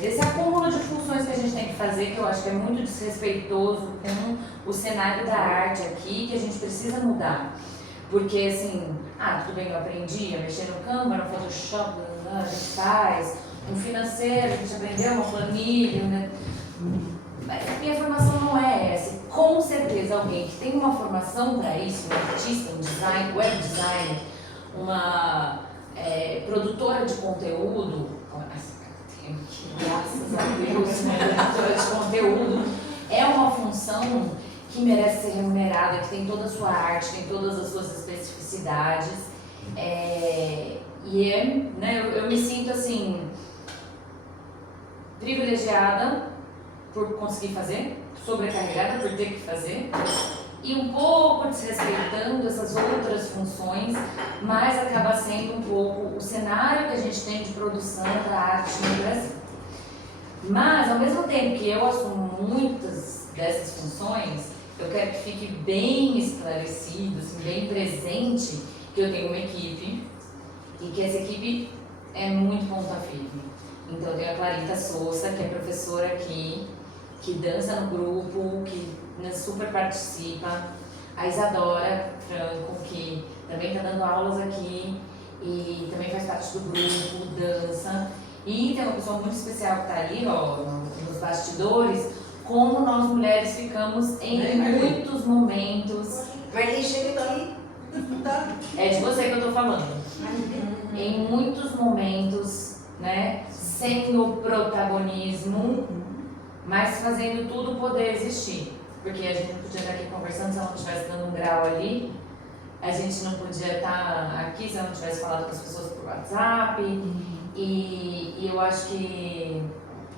desse acúmulo de funções que a gente tem que fazer, que eu acho que é muito desrespeitoso com o cenário da arte aqui, que a gente precisa mudar. Porque assim, tudo bem, eu aprendi a mexer no Canva, no Photoshop, a gente faz, no financeiro, a gente aprendeu uma planilha, né? Mas a minha formação não é essa. Com certeza alguém que tem uma formação para isso, um artista, um design, web designer, uma produtora de conteúdo, graças a Deus, né? Produtora de conteúdo, é uma função que merece ser remunerada, que tem toda a sua arte, tem todas as suas especificidades. Né, eu me sinto assim, privilegiada por conseguir fazer, sobrecarregada por ter que fazer, e um pouco desrespeitando essas outras funções, mas acaba sendo um pouco o cenário que a gente tem de produção da arte no Brasil. Mas, ao mesmo tempo que eu assumo muitas dessas funções, eu quero que fique bem esclarecido, assim, bem presente, que eu tenho uma equipe e que essa equipe é muito ponta firme. Então eu tenho a Clarita Souza, que é professora aqui, que dança no grupo, que super participa. A Isadora Franco, que também está dando aulas aqui e também faz parte do grupo, dança. E tem uma pessoa muito especial que está ali, nos bastidores, como nós mulheres ficamos em muitos momentos. Marli, chega daí. É de você que eu estou falando. Em muitos momentos, né, sem o protagonismo, mas fazendo tudo poder existir. Porque a gente não podia estar aqui conversando se ela não estivesse dando um grau ali. A gente não podia estar aqui se ela não tivesse falado com as pessoas por WhatsApp. E eu acho que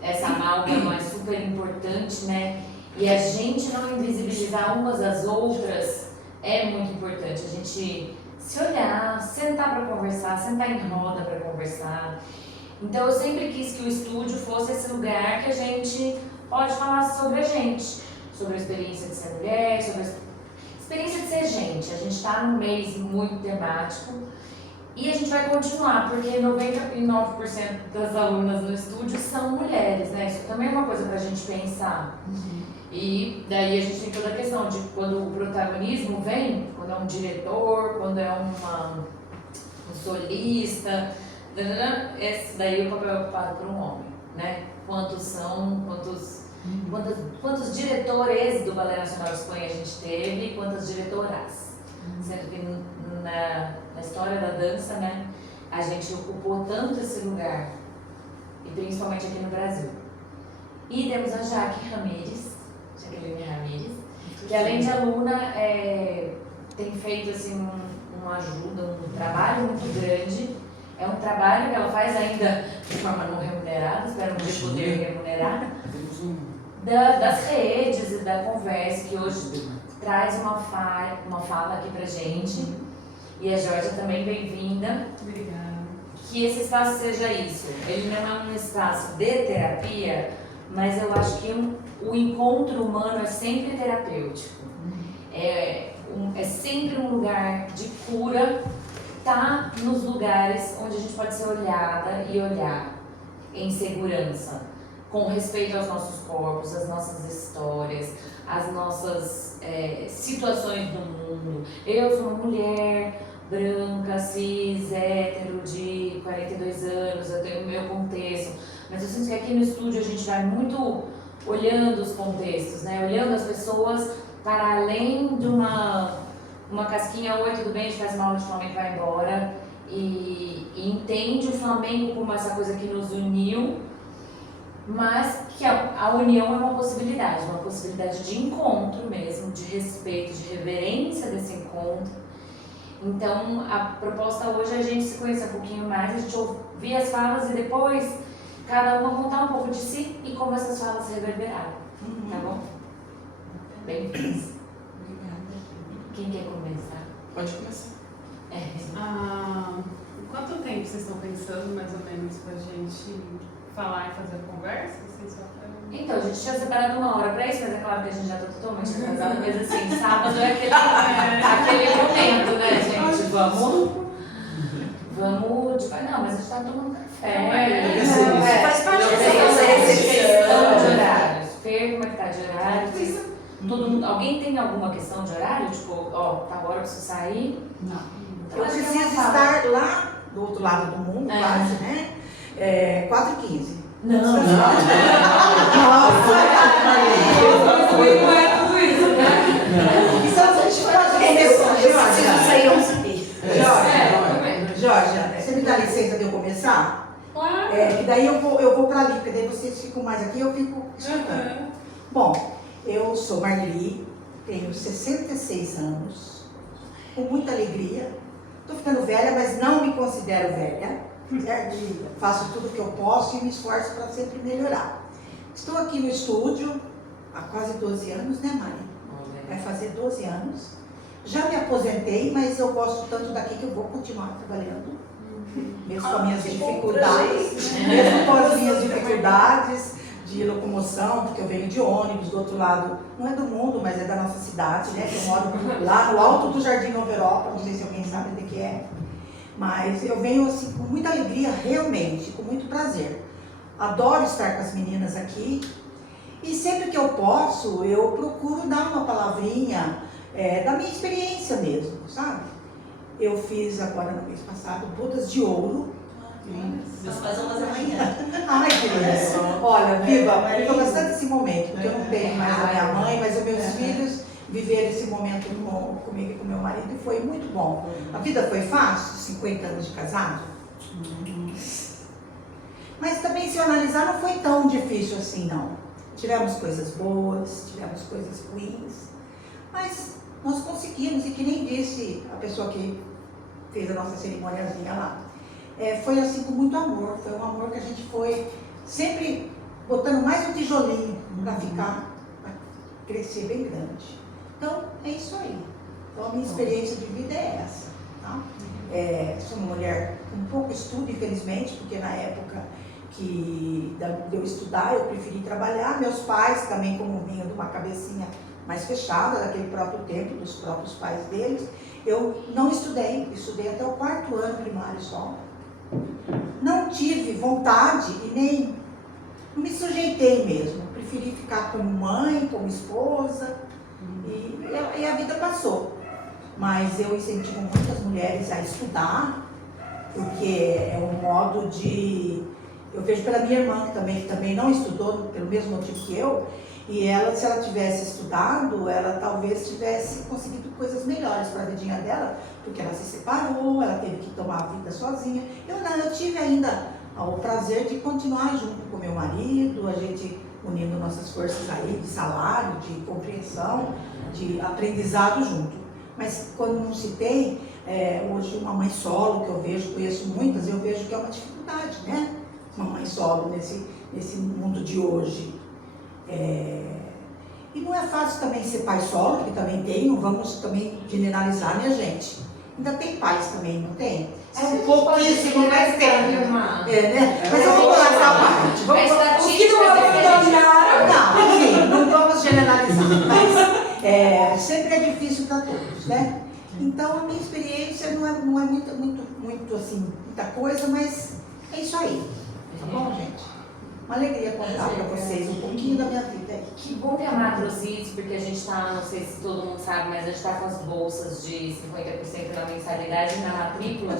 essa amálgama é super importante, né? E a gente não invisibilizar umas às outras é muito importante. A gente se olhar, sentar para conversar, sentar em roda para conversar. Então eu sempre quis que o estúdio fosse esse lugar que a gente pode falar sobre a gente, sobre a experiência de ser mulher, sobre a experiência de ser gente. A gente está num mês muito temático e a gente vai continuar, porque 99% das alunas no estúdio são mulheres, né? Isso também é uma coisa para a gente pensar. E daí a gente tem toda a questão de quando o protagonismo vem, quando é um diretor, quando é um solista, esse daí o papel é ocupado por um homem, né? Quantos diretores do Balé Nacional de Espanha a gente teve e quantas diretoras? Sendo que na história da dança, né, a gente ocupou tanto esse lugar, e principalmente aqui no Brasil. E temos a Jaqueline Ramírez, que além de aluna, tem feito assim, uma ajuda, um trabalho muito grande. É um trabalho que ela faz ainda de forma não remunerada, espero um dia poder remunerar, das redes e da conversa, que hoje traz uma fala aqui pra gente. E a Jorge também bem-vinda. Obrigada. Que esse espaço seja isso. Ele não é um espaço de terapia, mas eu acho que o encontro humano é sempre terapêutico. É sempre um lugar de cura. Tá nos lugares onde a gente pode ser olhada e olhar em segurança, com respeito aos nossos corpos, às nossas histórias, às nossas situações do mundo. Eu sou uma mulher branca, cis, hétero, de 42 anos, eu tenho o meu contexto, mas eu sinto que aqui no estúdio a gente vai muito olhando os contextos, né? Olhando as pessoas para além de uma casquinha, oi, tudo bem, a gente faz uma aula de Flamengo e vai embora, e entende o Flamengo como essa coisa que nos uniu, mas que a união é uma possibilidade de encontro mesmo, de respeito, de reverência desse encontro. Então, a proposta hoje é a gente se conhecer um pouquinho mais, a gente ouvir as falas e depois cada uma contar um pouco de si e como essas falas reverberaram, tá bom? Bem-vindos. Quem quer começar? Pode começar. Quanto tempo vocês estão pensando, mais ou menos, pra gente falar e fazer a conversa? Então, a gente tinha separado uma hora pra isso, mas é claro que a gente já tá totalmente atrasada, mas assim, sábado é aquele momento, né, gente? Vamos. Não, mas a gente tá tomando café. Faz Todo mundo, alguém tem alguma questão de horário? Tipo, ó, tá agora pra você sair? Não. Eu preciso estar lá do outro lado do mundo, quase, né? 4h15. Não. Nossa, Não é tudo isso, né? então a gente pode Eu preciso sair 11h30. Jorge, você me dá licença de eu começar? Claro. Que daí eu vou para ali, porque daí vocês ficam mais aqui, eu fico escutando. Bom, eu sou Marli, tenho 66 anos, com muita alegria. Estou ficando velha, mas não me considero velha. Certo? Faço tudo o que eu posso e me esforço para sempre melhorar. Estou aqui no estúdio há quase 12 anos, né, Mari? Vai fazer 12 anos. Já me aposentei, mas eu gosto tanto daqui que eu vou continuar trabalhando. Mesmo com as minhas dificuldades, mesmo com as minhas dificuldades de locomoção, porque eu venho de ônibus do outro lado, não é do mundo, mas é da nossa cidade, né? Que eu moro lá no alto do Jardim Nova Europa, não sei se alguém sabe onde que é. Mas eu venho assim com muita alegria, realmente, com muito prazer. Adoro estar com as meninas aqui. E sempre que eu posso, eu procuro dar uma palavrinha da minha experiência mesmo, sabe? Eu fiz agora no mês passado bodas de ouro. Meus pais vão fazer amanhã. Ai, que lindo. Olha, viva bastante esse momento, porque eu não tenho mais a minha mãe, mas os meus filhos viveram esse momento comigo e com meu marido e foi muito bom. A vida foi fácil, 50 anos de casado. Mas também, se eu analisar, não foi tão difícil assim, não. Tivemos coisas boas, tivemos coisas ruins, mas nós conseguimos, e que nem disse a pessoa que fez a nossa cerimoniazinha lá. Foi assim com muito amor, foi um amor que a gente foi sempre botando mais um tijolinho para ficar, para crescer bem grande. Então, é isso aí. Então, a minha experiência de vida é essa. Tá? Sou uma mulher com pouco estudo, infelizmente, porque na época de eu estudar, eu preferi trabalhar. Meus pais também, como vinham de uma cabecinha mais fechada, daquele próprio tempo, dos próprios pais deles, eu não estudei até o 4º ano primário só. Não tive vontade e nem não me sujeitei mesmo. Preferi ficar como mãe, como esposa e a vida passou. Mas eu incentivo muitas mulheres a estudar, porque é um modo de... Eu vejo pela minha irmã que também não estudou pelo mesmo motivo que eu, e ela, se ela tivesse estudado, ela talvez tivesse conseguido coisas melhores para a vidinha dela, porque ela se separou, ela teve que tomar a vida sozinha. Eu não, eu tive ainda o prazer de continuar junto com meu marido, a gente unindo nossas forças aí de salário, de compreensão, de aprendizado junto. Mas quando não se tem, hoje uma mãe solo, que eu vejo, conheço muitas, eu vejo que é uma dificuldade, né? Uma mãe solo nesse mundo de hoje. E não é fácil também ser pai solo, que também tem, não vamos também generalizar, né, gente? Ainda tem pais também, não tem? Um pouquíssimo, mas tem. Né? Mas vamos pular essa parte. Os que não abandonaram, não, enfim, não vamos generalizar. Mas sempre é difícil para todos, né? Então, a minha experiência não é muito assim, muita coisa, mas é isso aí. Tá bom, gente? Uma alegria contar para vocês um pouquinho da minha vida aí. Que bom que a Mar trouxe isso, porque a gente está, não sei se todo mundo sabe, mas a gente está com as bolsas de 50% na mensalidade na matrícula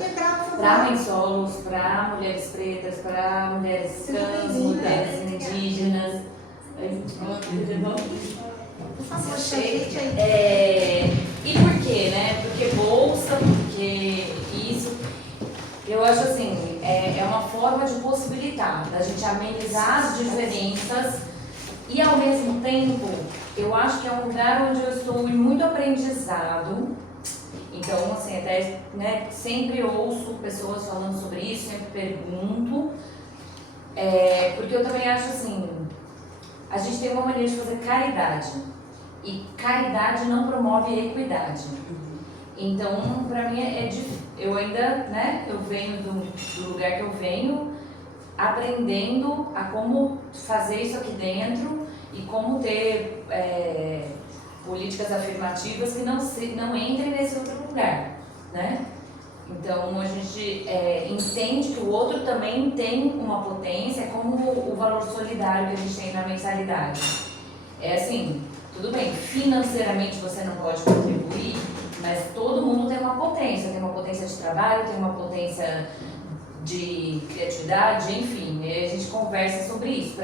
para mães solos, para mulheres pretas, para mulheres trans, mulheres indígenas. E por quê, né? Porque bolsa, porque isso. Eu acho assim, é uma forma de possibilitar, da gente amenizar as diferenças e ao mesmo tempo, eu acho que é um lugar onde eu estou em muito aprendizado. Então, assim, até sempre ouço pessoas falando sobre isso, sempre pergunto, porque eu também acho assim, a gente tem uma maneira de fazer caridade e caridade não promove equidade. Então, para mim é difícil. Eu ainda, eu venho do lugar que eu venho, aprendendo a como fazer isso aqui dentro e como ter políticas afirmativas que não entrem nesse outro lugar, né? Então, a gente entende que o outro também tem uma potência, como o valor solidário que a gente tem na mensalidade. É assim, Tudo bem, financeiramente você não pode contribuir, mas todo mundo tem uma potência de trabalho, tem uma potência de criatividade, enfim, e a gente conversa sobre isso,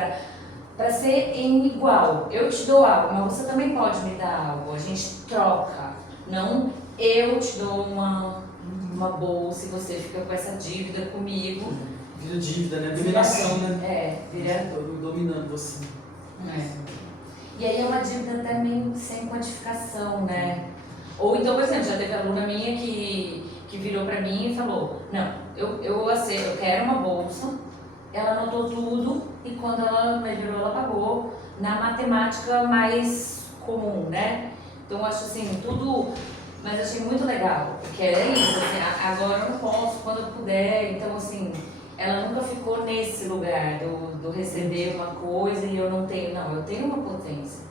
para ser em igual. Eu te dou algo, mas você também pode me dar algo, a gente troca, não eu te dou uma bolsa e você fica com essa dívida comigo. Vira dívida, né? Dominação, né? Vira. Dominando você. E aí é uma dívida também sem quantificação, né? Ou então, por exemplo, já teve aluna minha que virou pra mim e falou, não, eu aceito, eu quero uma bolsa, ela anotou tudo e quando ela melhorou, ela pagou na matemática mais comum, né? Então, eu acho assim, tudo, mas achei muito legal, porque é isso, assim, agora eu não posso, quando eu puder, então assim, ela nunca ficou nesse lugar do receber uma coisa e eu não tenho, não, eu tenho uma potência,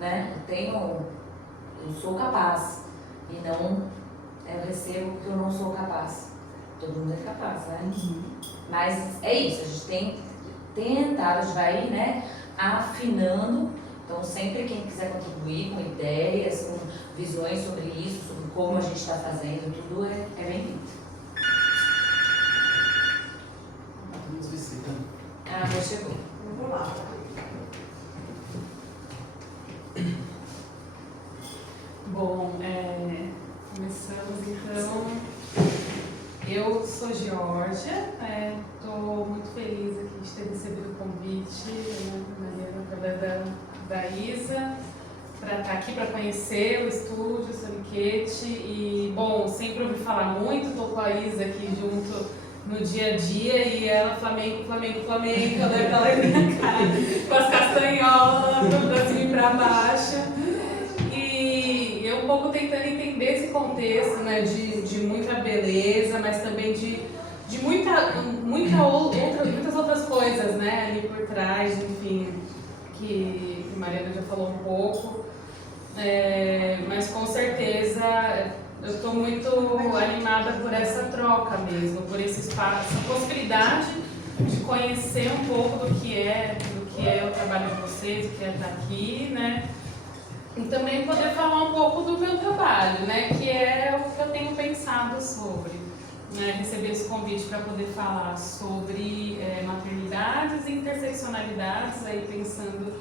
né? Eu sou capaz e não eu recebo porque eu não sou capaz. Todo mundo é capaz, né? Mas é isso, a gente tem tentado, a gente vai, né, afinando. Então, sempre quem quiser contribuir com ideias, com visões sobre isso, sobre como a gente está fazendo, tudo é bem-vindo. Vamos visitando. Ah, já chegou. Vamos lá. Bom, começamos então. Eu sou Georgia, estou muito feliz aqui de ter recebido o convite, né, através da Isa, para estar aqui para conhecer o estúdio, o Soniquete. E, bom, sempre ouvi falar muito, estou com a Isa aqui junto no dia a dia e ela Flamengo, né, pela minha cara, com as castanholas, pra cima e pra baixo. E eu um pouco tentando entender esse contexto, né, de muita beleza, mas também de muitas outras coisas, né, ali por trás, enfim, que Mariana já falou um pouco. Mas com certeza eu estou muito animada por essa troca mesmo, por esse espaço, essa possibilidade de conhecer um pouco do que é o trabalho de vocês, do que é estar aqui, né? E também poder falar um pouco do meu trabalho, né? Que é o que eu tenho pensado sobre. Né? Receber esse convite para poder falar sobre maternidades e interseccionalidades, aí pensando,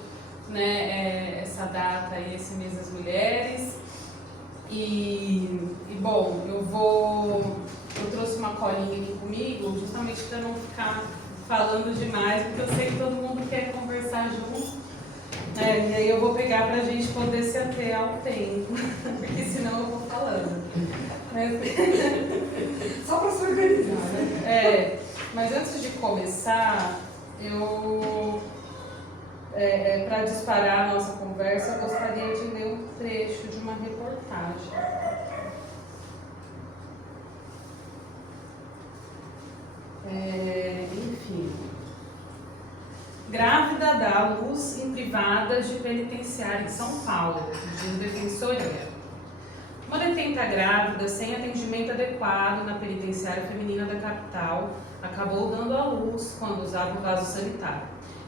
né, essa data e esse mês das mulheres. E bom, eu trouxe uma colinha aqui comigo, justamente para não ficar falando demais, porque eu sei que todo mundo quer conversar junto. E aí eu vou pegar pra gente poder se ater ao tempo, porque senão eu vou falando. Só para se organizar, né? Mas antes de começar, para disparar a nossa conversa, eu gostaria de ler um trecho de uma reportagem. Enfim. Grávida dá à luz em privadas de penitenciária em São Paulo, diz Defensoria. Uma detenta grávida sem atendimento adequado na penitenciária feminina da capital acabou dando à luz quando usava o vaso sanitário.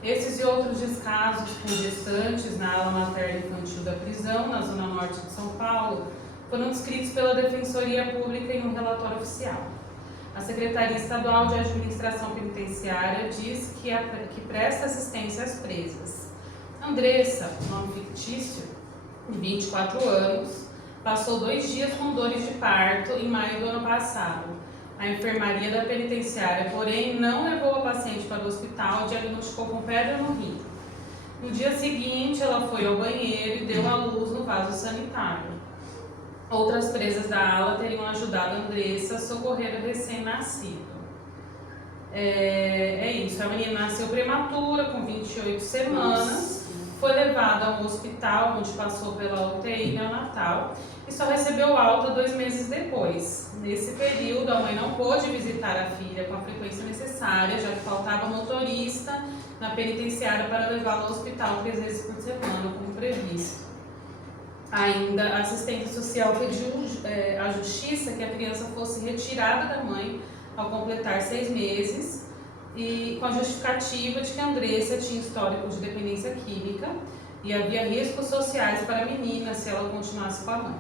Esses e outros descasos com gestantes na ala materna infantil da prisão, na zona norte de São Paulo, foram descritos pela Defensoria Pública em um relatório oficial. A Secretaria Estadual de Administração Penitenciária diz que presta assistência às presas. Andressa, nome fictício, de 24 anos, passou 2 dias com dores de parto em maio do ano passado. A enfermaria da penitenciária, porém, não levou a paciente para o hospital e diagnosticou com pedra no rim. No dia seguinte, ela foi ao banheiro e deu à luz no vaso sanitário. Outras presas da ala teriam ajudado a Andressa a socorrer o recém-nascido. Isso, a menina nasceu prematura, com 28 semanas, foi levada a um hospital onde passou pela UTI neonatal e só recebeu alta 2 meses depois. Nesse período, a mãe não pôde visitar a filha com a frequência necessária, já que faltava motorista na penitenciária para levá-la ao hospital 3 vezes por semana, como previsto. Ainda, a assistente social pediu à justiça que a criança fosse retirada da mãe ao completar 6 meses e com a justificativa de que a Andressa tinha histórico de dependência química e havia riscos sociais para a menina se ela continuasse com a mãe.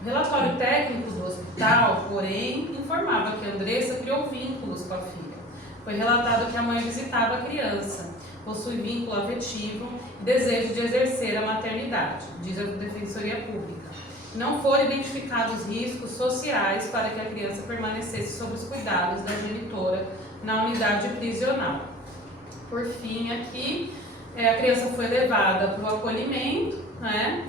O relatório técnico do hospital, porém, informava que Andressa criou vínculos com a filha. Foi relatado que a mãe visitava a criança, possui vínculo afetivo e desejo de exercer a maternidade, diz a Defensoria Pública. Não foram identificados riscos sociais para que a criança permanecesse sob os cuidados da genitora na unidade prisional. Por fim, aqui, a criança foi levada para o acolhimento, né?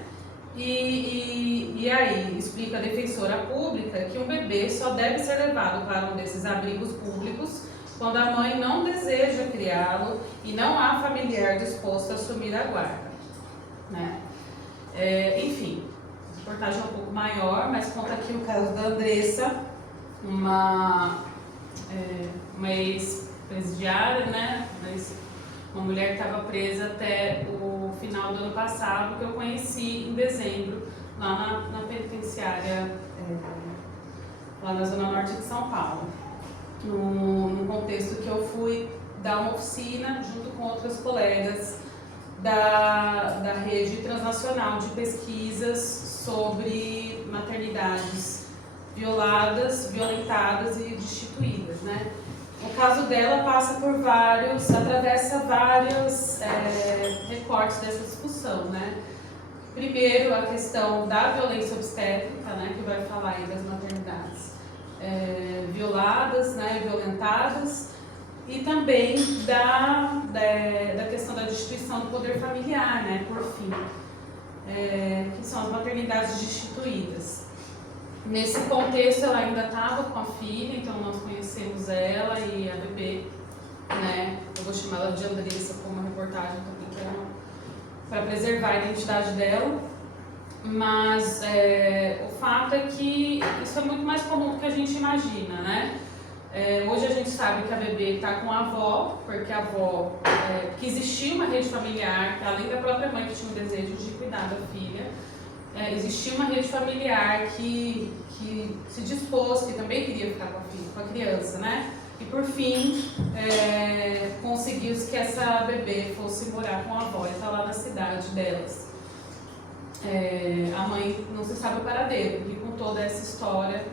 E aí, explica a Defensora Pública que um bebê só deve ser levado para um desses abrigos públicos quando a mãe não deseja criá-lo e não há familiar disposto a assumir a guarda, né? Enfim, a reportagem é um pouco maior, mas conta aqui o caso da Andressa, uma ex-presidiária, né? Uma mulher que estava presa até o final do ano passado, que eu conheci em dezembro, lá na penitenciária, lá na Zona Norte de São Paulo. Num contexto que eu fui dar uma oficina junto com outras colegas da rede transnacional de pesquisas sobre maternidades violadas, violentadas e destituídas, né? O caso dela atravessa vários recortes dessa discussão, né? Primeiro, a questão da violência obstétrica, né, que vai falar aí das maternidades violadas, né, violentadas, e também da questão da destituição do poder familiar, né, por fim, que são as maternidades destituídas. Nesse contexto, ela ainda estava com a filha, então nós conhecemos ela e a bebê, né? Eu vou chamar ela de Andressa como uma reportagem também, para preservar a identidade dela. Mas o fato é que isso é muito mais comum do que a gente imagina, né? Hoje a gente sabe que a bebê está com a avó, porque a avó, que existia uma rede familiar, que além da própria mãe que tinha o desejo de cuidar da filha, existia uma rede familiar que se dispôs, que também queria ficar com a filha, com a criança, né? E por fim, conseguiu-se que essa bebê fosse morar com a avó e está lá na cidade delas. A mãe não se sabe o paradeiro, e com toda essa história,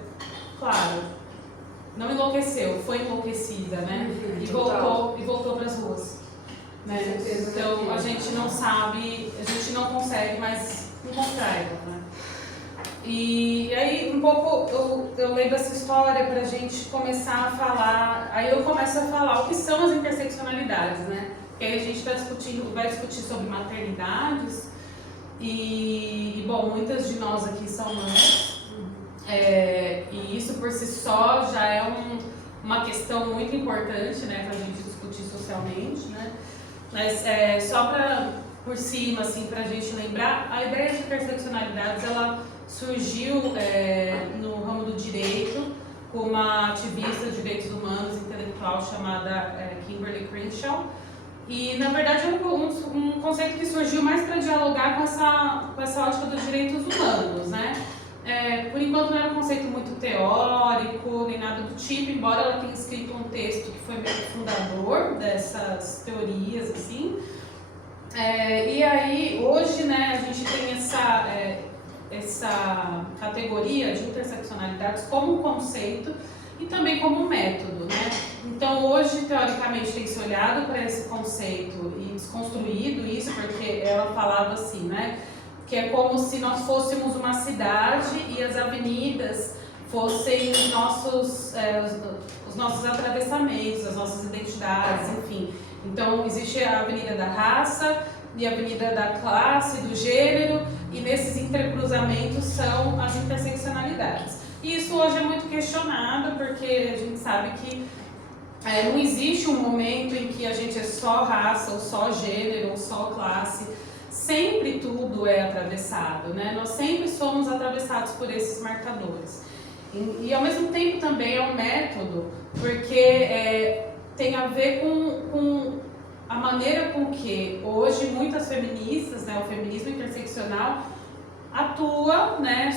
claro, não enlouqueceu, foi enlouquecida, né? E voltou para as ruas. Né? Então a gente não sabe, a gente não consegue mais encontrar ela, né? E aí um pouco eu lembro essa história para a gente começar a falar, aí eu começo a falar o que são as interseccionalidades, né? Porque aí a gente vai discutir sobre maternidades e bom, muitas de nós aqui são mães, e isso por si só já é uma questão muito importante, né, para a gente discutir socialmente, né? Mas só por cima, assim, para a gente lembrar, a ideia de interseccionalidades, ela surgiu no ramo do direito, com uma ativista de direitos humanos intelectual chamada Kimberly Crenshaw. E, na verdade, é um conceito que surgiu mais para dialogar com essa ótica dos direitos humanos, né? Por enquanto não era um conceito muito teórico, nem nada do tipo, embora ela tenha escrito um texto que foi meio fundador dessas teorias, assim. E aí, hoje, né, a gente tem essa categoria de interseccionalidades como um conceito e também como um método, né? Então, hoje, teoricamente, tem se olhado para esse conceito e desconstruído isso, porque ela falava assim, né? Que é como se nós fôssemos uma cidade e as avenidas fossem os nossos atravessamentos, as nossas identidades, enfim. Então, existe a avenida da raça e a avenida da classe, do gênero, e nesses intercruzamentos são as interseccionalidades. E isso hoje é muito questionado, porque a gente sabe que não existe um momento em que a gente é só raça, ou só gênero, ou só classe. Sempre tudo é atravessado, né? Nós sempre somos atravessados por esses marcadores. E ao mesmo tempo também é um método, porque tem a ver com a maneira com que hoje muitas feministas, né, o feminismo interseccional, atua, né,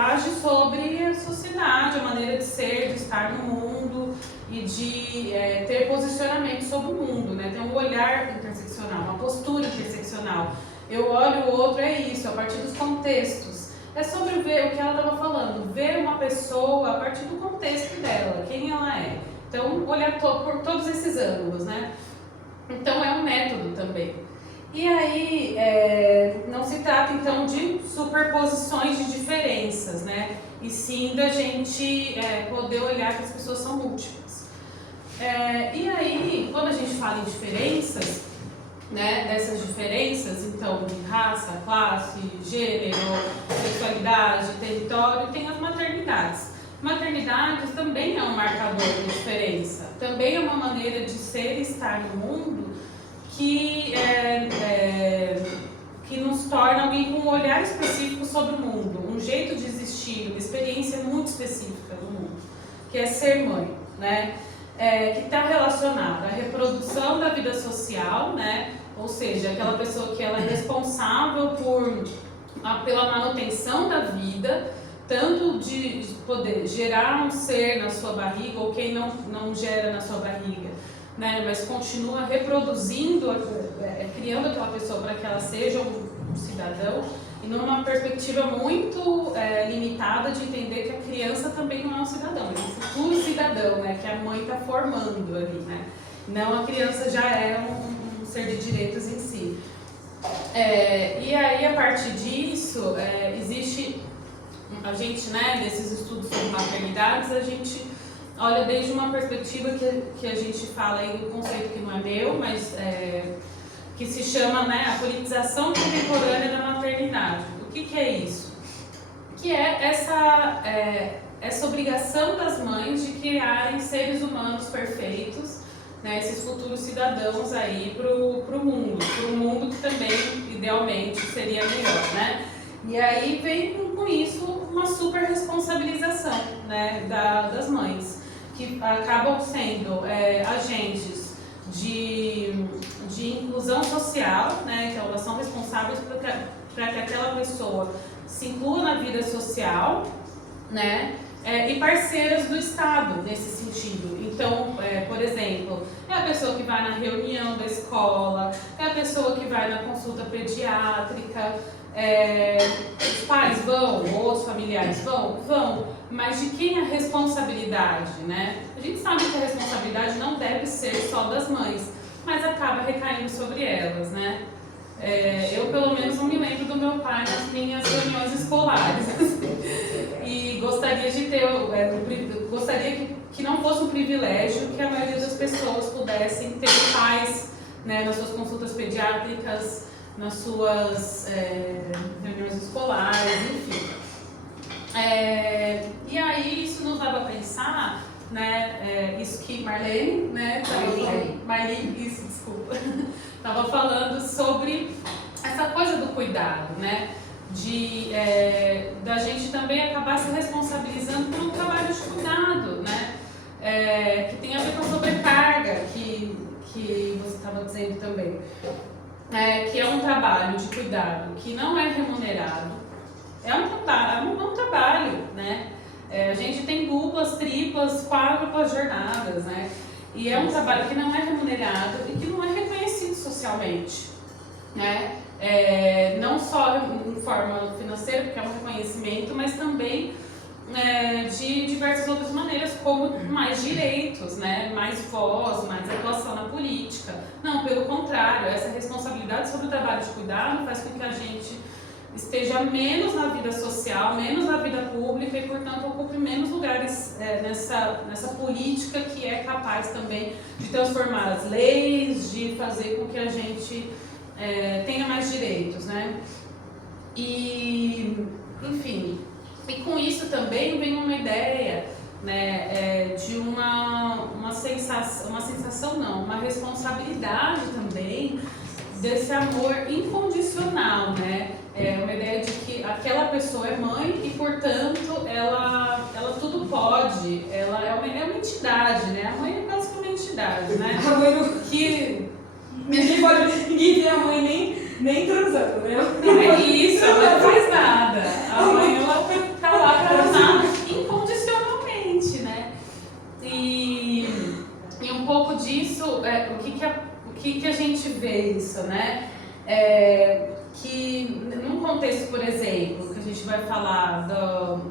age sobre a sociedade, a maneira de ser, de estar no mundo e de ter posicionamento sobre o mundo, né? Tem um olhar interseccional, uma postura interseccional. eu olho o outro, é isso, a partir dos contextos. É sobre ver o que ela estava falando, ver uma pessoa a partir do contexto dela, quem ela é. Então, olhar por todos esses ângulos, né? Então, é um método também. E aí, não se trata então de superposições de diferenças, né? E sim da gente poder olhar que as pessoas são múltiplas. E aí, quando a gente fala em diferenças, né, dessas diferenças, então, de raça, classe, gênero, sexualidade, território, tem as maternidades. Maternidades também é um marcador de diferença, também é uma maneira de ser e estar no mundo que nos torna alguém com um olhar específico sobre o mundo, um jeito de existir, uma experiência muito específica do mundo, que é ser mãe, né? Que está relacionada à reprodução da vida social, né? Ou seja, aquela pessoa que ela é responsável pela manutenção da vida, tanto de poder gerar um ser na sua barriga, ou quem não gera na sua barriga, né? Mas continua reproduzindo, criando aquela pessoa para que ela seja um cidadão, e numa perspectiva muito limitada de entender que a criança também não é um cidadão, é um futuro cidadão, né? Que a mãe está formando ali, né? Não, a criança já é um ser de direitos em si. E aí, a partir disso, existe, a gente, né, nesses estudos sobre maternidades, a gente olha desde uma perspectiva que a gente fala aí do conceito que não é meu, mas que se chama, né, a politização contemporânea da maternidade. O que é isso? Que é essa obrigação das mães de criarem seres humanos perfeitos, né, esses futuros cidadãos aí para o mundo que também, idealmente, seria melhor, né? E aí vem com isso uma super responsabilização, né, das mães, que acabam sendo agentes de inclusão social, né, que elas são responsáveis para que aquela pessoa se inclua na vida social, né, e parceiras do Estado nesse sentido. Então, por exemplo, é a pessoa que vai na reunião da escola, é a pessoa que vai na consulta pediátrica, os pais vão, ou os familiares vão, mas de quem é a responsabilidade, né? A gente sabe que a responsabilidade não deve ser só das mães, mas acaba recaindo sobre elas, né? Eu, pelo menos, não me lembro do meu pai nas minhas reuniões escolares. E gostaria de ter, gostaria que não fosse um privilégio que a maioria das pessoas pudessem ter pais, né, nas suas consultas pediátricas, nas suas reuniões escolares, enfim. E aí isso nos leva a pensar, né, isso que Marlene, né, Marlene, isso, desculpa, estava falando sobre essa coisa do cuidado, né, da gente também acabar se responsabilizando por um trabalho de cuidado, né, que tem a ver com a sobrecarga que você estava dizendo também. Que é um trabalho de cuidado que não é remunerado, é um trabalho, né? A gente tem duplas, triplas, quádruplas jornadas, né? E é um trabalho que não é remunerado e que não é reconhecido socialmente, né? Não só em forma financeira, porque é um reconhecimento, mas também de diversas outras maneiras, como mais direitos, né? Mais voz, mais atuação na política. Não, pelo contrário, essa responsabilidade sobre o trabalho de cuidado faz com que a gente esteja menos na vida social, menos na vida pública e, portanto, ocupe menos lugares nessa política que é capaz também de transformar as leis, de fazer com que a gente tenha mais direitos, né? E, enfim, e com isso também vem uma ideia, né, de uma sensação não, uma responsabilidade também desse amor incondicional, né? Uma ideia de que aquela pessoa é mãe e, portanto, ela tudo pode, ela é uma entidade, né? A mãe é quase que uma entidade, né? A mãe não... Que ninguém vê a mãe nem transando, né? Não é isso, ela não faz nada. A mãe, ela tá lá pra amar incondicionalmente, né? E um pouco disso, o que a gente vê isso, né? que num contexto, por exemplo, que a gente vai falar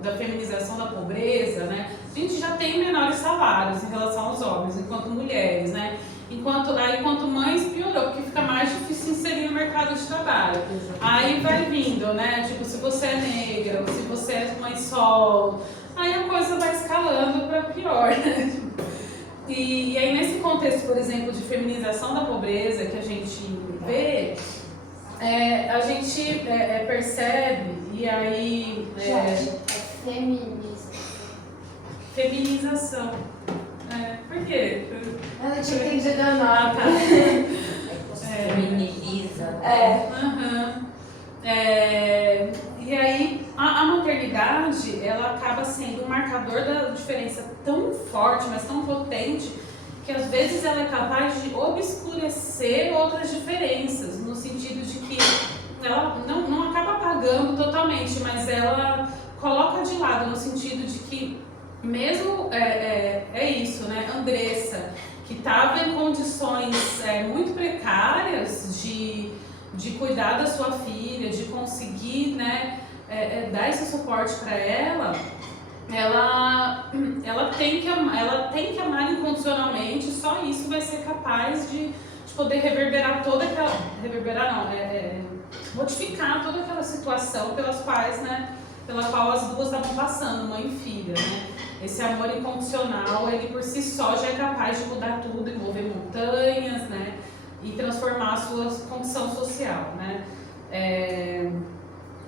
da feminização da pobreza, né, a gente já tem menores salários em relação aos homens, enquanto mulheres, né? Enquanto mães piorou, porque fica mais difícil inserir no mercado de trabalho. Aí vai vindo, né? Tipo, se você é negra, ou se você é mãe solo, aí a coisa vai escalando para pior, né? E aí nesse contexto, por exemplo, de feminização da pobreza que a gente vê, a gente percebe, e aí... Feminização. Por quê? Ela tinha entendido a nota. Feminiliza. E aí a maternidade, ela acaba sendo um marcador da diferença tão forte, mas tão potente, que às vezes ela é capaz de obscurecer outras diferenças, no sentido de que ela não acaba apagando totalmente, mas ela coloca de lado, no sentido de que mesmo isso, né? Andressa, que estava em condições muito precárias de cuidar da sua filha, de conseguir, né, dar esse suporte para ela tem que amar incondicionalmente. Só isso vai ser capaz de poder reverberar toda aquela... modificar toda aquela situação pela qual as duas estavam passando, mãe e filha, né? Esse amor incondicional, ele por si só já é capaz de mudar tudo, envolver montanhas, né? E transformar a sua condição social, né?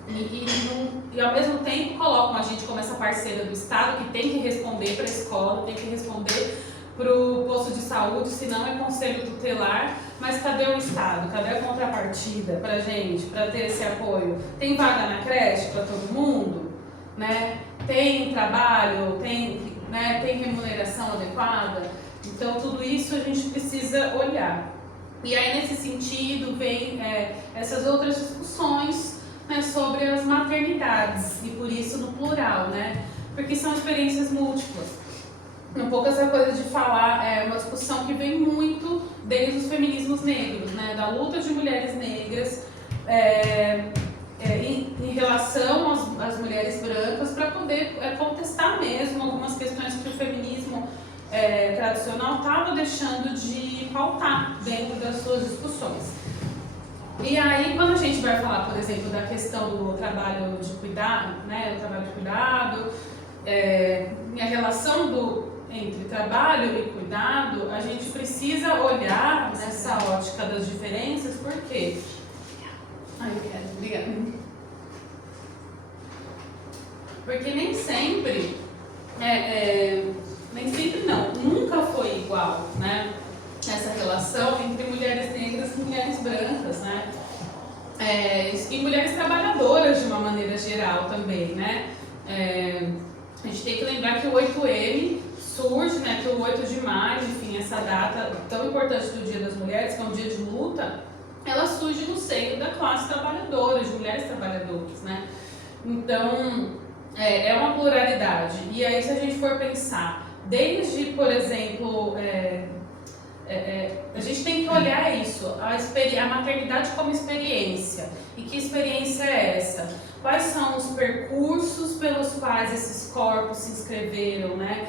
E ao mesmo tempo colocam a gente como essa parceira do Estado que tem que responder para a escola, tem que responder para o posto de saúde, se não é conselho tutelar. Mas cadê o Estado? Cadê a contrapartida para gente, para ter esse apoio? Tem vaga na creche para todo mundo? Né? Tem trabalho? Tem remuneração adequada? Então tudo isso a gente precisa olhar. E aí nesse sentido vem essas outras discussões, né, sobre as maternidades, e por isso no plural, né? Porque são experiências múltiplas. Um pouco essa coisa de falar, uma discussão que vem muito desde os feminismos negros, né? Da luta de mulheres negras em relação às mulheres brancas, para poder contestar mesmo algumas questões que o feminismo tradicional estava deixando de pautar dentro das suas discussões. E aí, quando a gente vai falar, por exemplo, da questão do trabalho de cuidado, né, o trabalho de cuidado, e a relação entre trabalho e cuidado, a gente precisa olhar nessa ótica das diferenças, por quê? Obrigada. Porque nem sempre não, nunca foi igual, né? Essa relação entre mulheres negras e mulheres brancas, né? E mulheres trabalhadoras de uma maneira geral também, né? A gente tem que lembrar que o 8M surge, né? Que o 8 de maio, enfim, essa data tão importante do Dia das Mulheres, que é um dia de luta, ela surge no seio da classe trabalhadora, de mulheres trabalhadoras, né? Então, é uma pluralidade. E aí, se a gente for pensar, desde, por exemplo, a gente tem que olhar isso, a maternidade como experiência. E que experiência é essa? Quais são os percursos pelos quais esses corpos se inscreveram, né?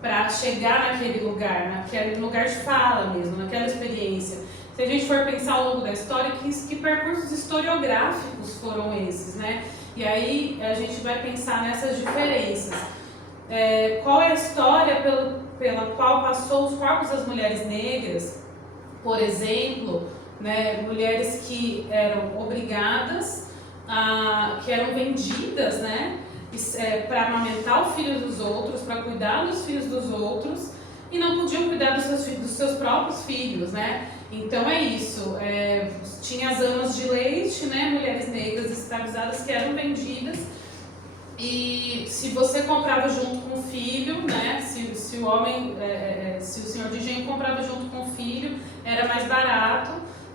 Para chegar naquele lugar de fala mesmo, naquela experiência. Se a gente for pensar ao longo da história, que percursos historiográficos foram esses, né? E aí a gente vai pensar nessas diferenças. Qual é a história pela qual passou os corpos das mulheres negras, por exemplo, né, mulheres que eram obrigadas, que eram vendidas, né, para amamentar o filho dos outros, para cuidar dos filhos dos outros, e não podiam cuidar dos seus próprios filhos, né? Então é isso, tinha as amas de leite, né, mulheres negras escravizadas que eram vendidas, e se você comprava junto com o filho, né, se o homem, se o senhor de engenho comprava junto com o filho, era mais barato,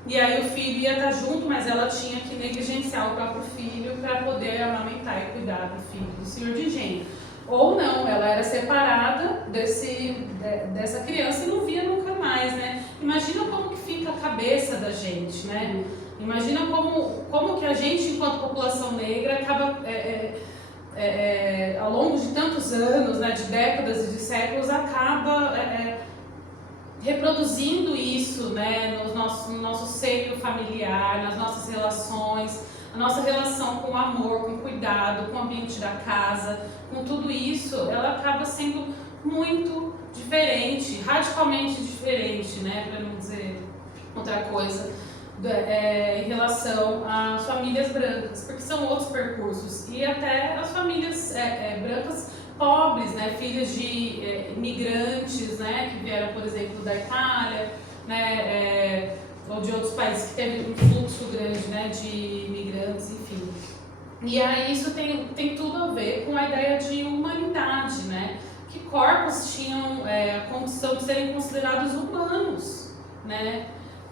e aí o filho ia estar junto, mas ela tinha que negligenciar o próprio filho para poder amamentar e cuidar do filho do senhor de engenho. Ou não, ela era separada dessa criança e não via nunca mais, né? Imagina como que fica a cabeça da gente, né? Imagina como que a gente, enquanto população negra, acaba, ao longo de tantos anos, né, de décadas e de séculos, acaba reproduzindo isso, né, no nosso seio familiar, nas nossas relações, a nossa relação com o amor, com o cuidado, com o ambiente da casa, com tudo isso, ela acaba sendo muito diferente, radicalmente diferente, né, para não dizer outra coisa, em relação às famílias brancas, porque são outros percursos, e até as famílias brancas pobres, né, filhas de imigrantes, né, que vieram, por exemplo, da Itália, né, ou de outros países que teve um fluxo grande, né, de imigrantes, enfim. E aí isso tem tudo a ver com a ideia de humanidade, né, que corpos tinham a condição de serem considerados humanos, né,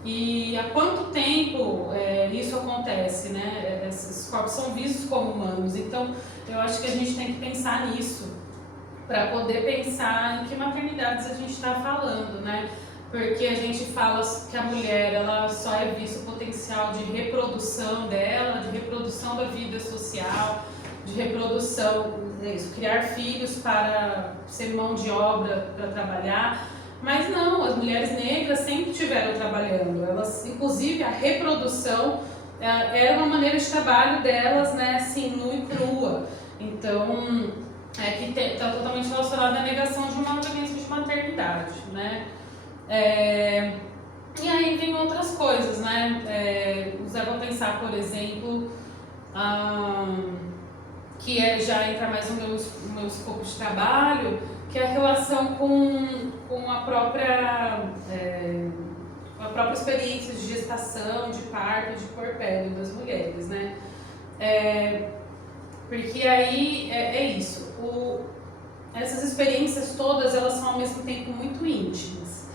e há quanto tempo isso acontece, né, esses corpos são vistos como humanos. Então eu acho que a gente tem que pensar nisso, para poder pensar em que maternidades a gente está falando, né? Porque a gente fala que a mulher ela só é vista o potencial de reprodução dela, de reprodução da vida social, de reprodução, criar filhos para ser mão de obra para trabalhar, mas não, as mulheres negras sempre estiveram trabalhando, elas, inclusive a reprodução era uma maneira de trabalho delas, né, assim, nua e crua. Então que está totalmente relacionada à negação de uma vivência de maternidade, né? E aí vem outras coisas, né? Nos leva a pensar, por exemplo, que já entra mais no meu escopo de trabalho, que é a relação com a própria experiência de gestação, de parto, de puerpério das mulheres, né? Porque aí é isso, essas experiências todas, elas são ao mesmo tempo muito íntimas.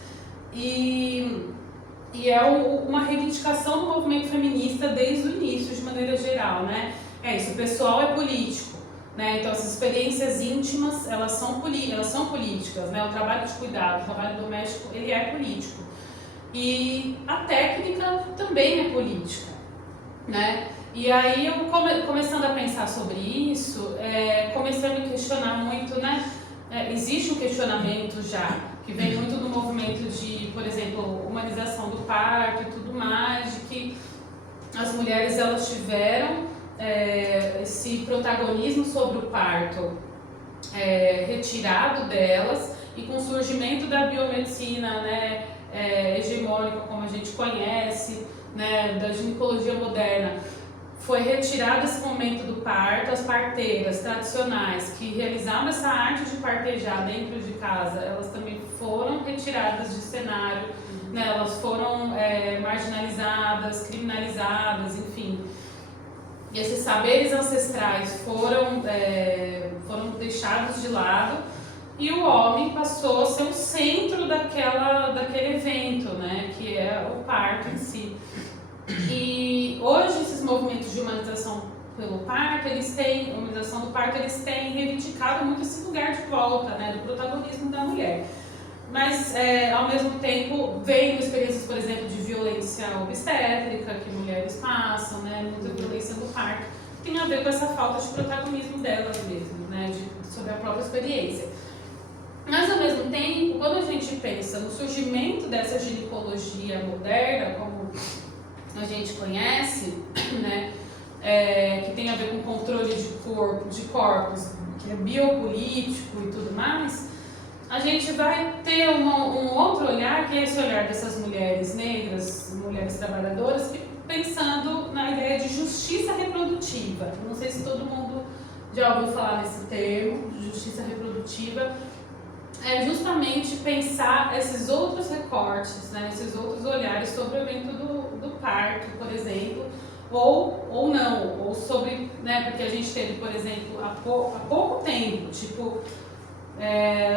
E é uma reivindicação do movimento feminista desde o início, de maneira geral, né? É isso, o pessoal é político, né? Então essas experiências íntimas, elas são políticas, né? O trabalho de cuidado, o trabalho doméstico, ele é político. E a técnica também é política, né? E aí eu começando a pensar sobre isso, comecei a me questionar muito, né? Existe um questionamento já, que vem muito do movimento de, por exemplo, humanização do parto e tudo mais, de que as mulheres elas tiveram esse protagonismo sobre o parto retirado delas, e com o surgimento da biomedicina, né, hegemônica, como a gente conhece, né, da ginecologia moderna, foi retirado esse momento do parto. As parteiras tradicionais que realizavam essa arte de partejar dentro de casa, elas também foram retiradas de cenário, né? Elas foram marginalizadas, criminalizadas, enfim. E esses saberes ancestrais foram deixados de lado, e o homem passou a ser o centro daquele evento, né? Que é o parto em si. E hoje esses movimentos de humanização pelo parto, humanização do parto, eles têm reivindicado muito esse lugar de volta, né, do protagonismo da mulher. Mas, ao mesmo tempo, veio experiências, por exemplo, de violência obstétrica que mulheres passam, né, muita violência no parto, que tem a ver com essa falta de protagonismo delas mesmo, né, sobre a própria experiência. Mas, ao mesmo tempo, quando a gente pensa no surgimento dessa ginecologia moderna, como a gente conhece, né, que tem a ver com controle de corpos, que é biopolítico e tudo mais, a gente vai ter um outro olhar, que é esse olhar dessas mulheres negras, mulheres trabalhadoras, pensando na ideia de justiça reprodutiva. Não sei se todo mundo já ouviu falar nesse termo, justiça reprodutiva. É justamente pensar esses outros recortes, né, esses outros olhares sobre o evento do parto, por exemplo, ou não, ou sobre, né, porque a gente teve, por exemplo, há pouco tempo, tipo,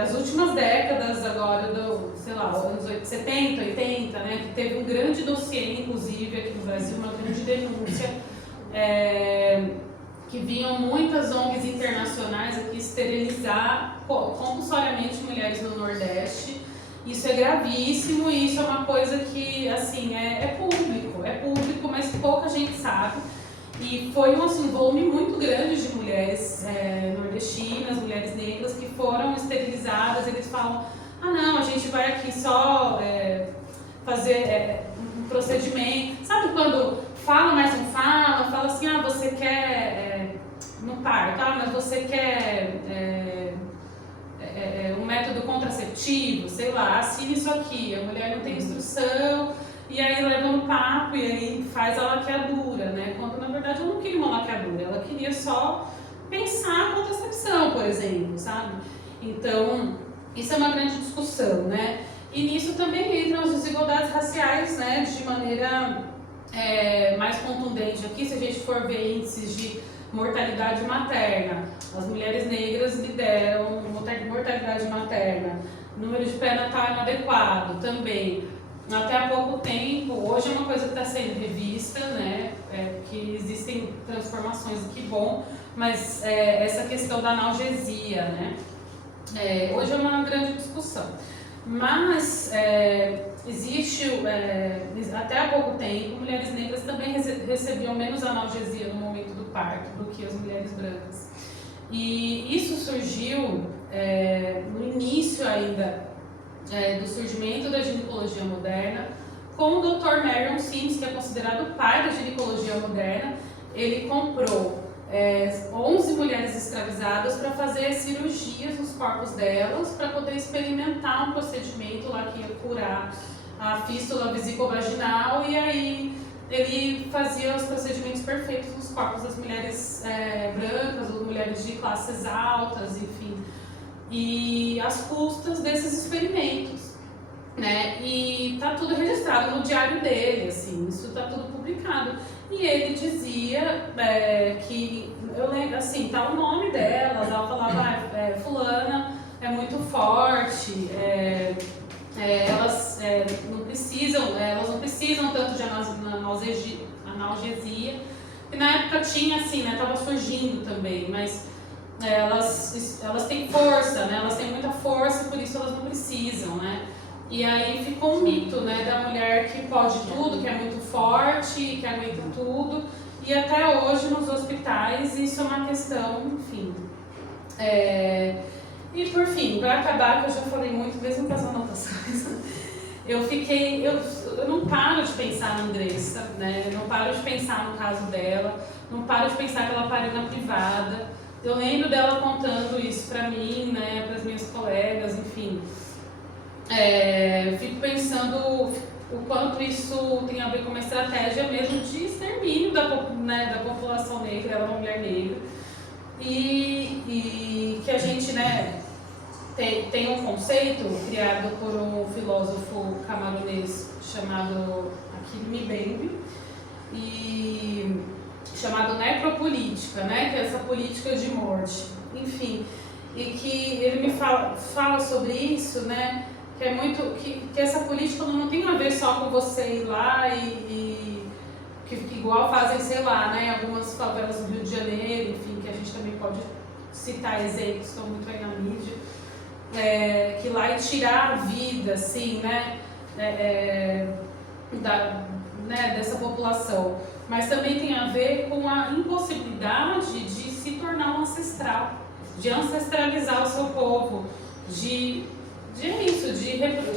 as últimas décadas agora, sei lá, anos 70, 80, né, que teve um grande dossiê, inclusive aqui no Brasil, uma grande denúncia, que vinham muitas ONGs internacionais aqui esterilizar compulsoriamente mulheres no Nordeste. Isso é gravíssimo, e isso é uma coisa que, assim, é público, mas pouca gente sabe. E foi assim, um volume muito grande de mulheres nordestinas, mulheres negras que foram esterilizadas. Eles falam, ah não, a gente vai aqui só fazer um procedimento. Sabe quando fala, mas não fala? Fala assim, ah, você quer no parto, ah, mas você quer um método contraceptivo, sei lá, assine isso aqui. A mulher não tem instrução. E aí leva no papo e aí faz a laqueadura, né? Quando na verdade ela não queria uma laqueadura, ela queria só pensar a contracepção, por exemplo, sabe? Então, isso é uma grande discussão, né? E nisso também entram as desigualdades raciais, né? De maneira mais contundente aqui, se a gente for ver índices de mortalidade materna, as mulheres negras lideram mortalidade materna, número de pré-natal inadequado também. Até há pouco tempo, hoje é uma coisa que está sendo revista, né? Que existem transformações, que bom, mas essa questão da analgesia, né? Hoje é uma grande discussão. Mas existe, até há pouco tempo, mulheres negras também recebiam menos analgesia no momento do parto do que as mulheres brancas. E isso surgiu no início ainda do surgimento da ginecologia moderna, com o Dr. Marion Sims, que é considerado o pai da ginecologia moderna. Ele comprou 11 mulheres escravizadas para fazer cirurgias nos corpos delas, para poder experimentar um procedimento lá que ia curar a fístula vesículo-vaginal, e aí ele fazia os procedimentos perfeitos nos corpos das mulheres brancas, ou mulheres de classes altas, enfim, e às custas desses experimentos, né? E tá tudo registrado no diário dele, assim, isso tá tudo publicado. E ele dizia que, eu lembro, assim, tá o nome delas, ela falava, fulana é muito forte, elas não precisam tanto de analgesia, e na época tinha, assim, né, tava surgindo também, mas elas têm força, né? Elas têm muita força, por isso elas não precisam, né? E aí ficou um mito, né, da mulher que pode tudo, que é muito forte, que aguenta tudo. E até hoje nos hospitais isso é uma questão, enfim. E por fim, para acabar, que eu já falei muito, mesmo com as anotações, eu não paro de pensar na Andressa, né? Eu não paro de pensar no caso dela, não paro de pensar que ela pariu na privada. Eu lembro dela contando isso pra mim, né, para as minhas colegas, enfim. Fico pensando o quanto isso tem a ver com uma estratégia mesmo de extermínio da população negra. Ela é uma mulher negra. E que a gente, né, tem um conceito criado por um filósofo camarunês chamado Achille Mbembe, chamado necropolítica, né, que é essa política de morte, enfim, e que ele me fala sobre isso, né, que é muito que essa política não tem a ver só com você ir lá e que igual fazem, sei lá, né, algumas favelas do Rio de Janeiro, enfim, que a gente também pode citar exemplos que estão muito aí na mídia, que lá e tirar a vida, assim, né, dessa população. Mas também tem a ver com a impossibilidade de se tornar um ancestral, de ancestralizar o seu povo, de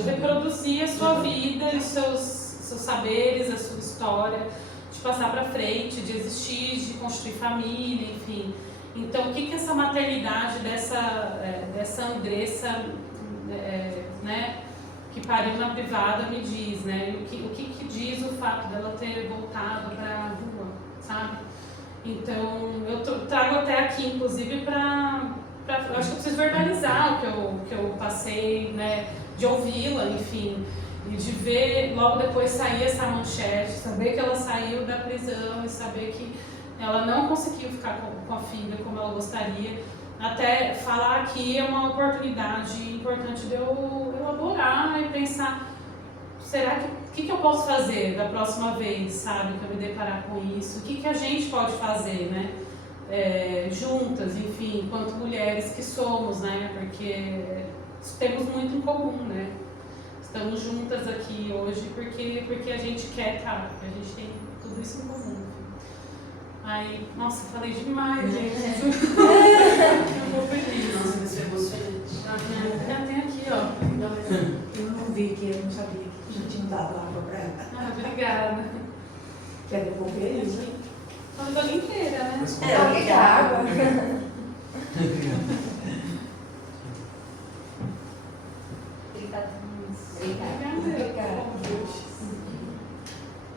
reproduzir a sua vida, os seus saberes, a sua história, de passar para frente, de existir, de construir família, enfim. Então, o que essa maternidade dessa Andressa, né, que pariu na privada me diz, né? O que diz o fato dela ter voltado para a rua, sabe? Então, eu trago até aqui, inclusive, eu acho que eu preciso verbalizar o que eu passei, né? De ouvi-la, enfim, e de ver logo depois sair essa manchete, saber que ela saiu da prisão e saber que ela não conseguiu ficar com a filha como ela gostaria. Até falar aqui é uma oportunidade importante de eu elaborar e pensar, será que eu posso fazer da próxima vez, sabe, que eu me deparar com isso? O que a gente pode fazer, né, juntas, enfim, enquanto mulheres que somos, né, porque temos muito em comum, né, estamos juntas aqui hoje porque a gente quer estar, a gente tem tudo tudo isso em comum. Ai, nossa, falei demais, gente. Eu vou feliz. Nossa, mas foi emocionante. Tem aqui, ó. Eu não vi que eu não sabia que já tinha dado água para ela. Ah, obrigada. Quer devolver isso? Tô toda inteira, né? Obrigada. Obrigada.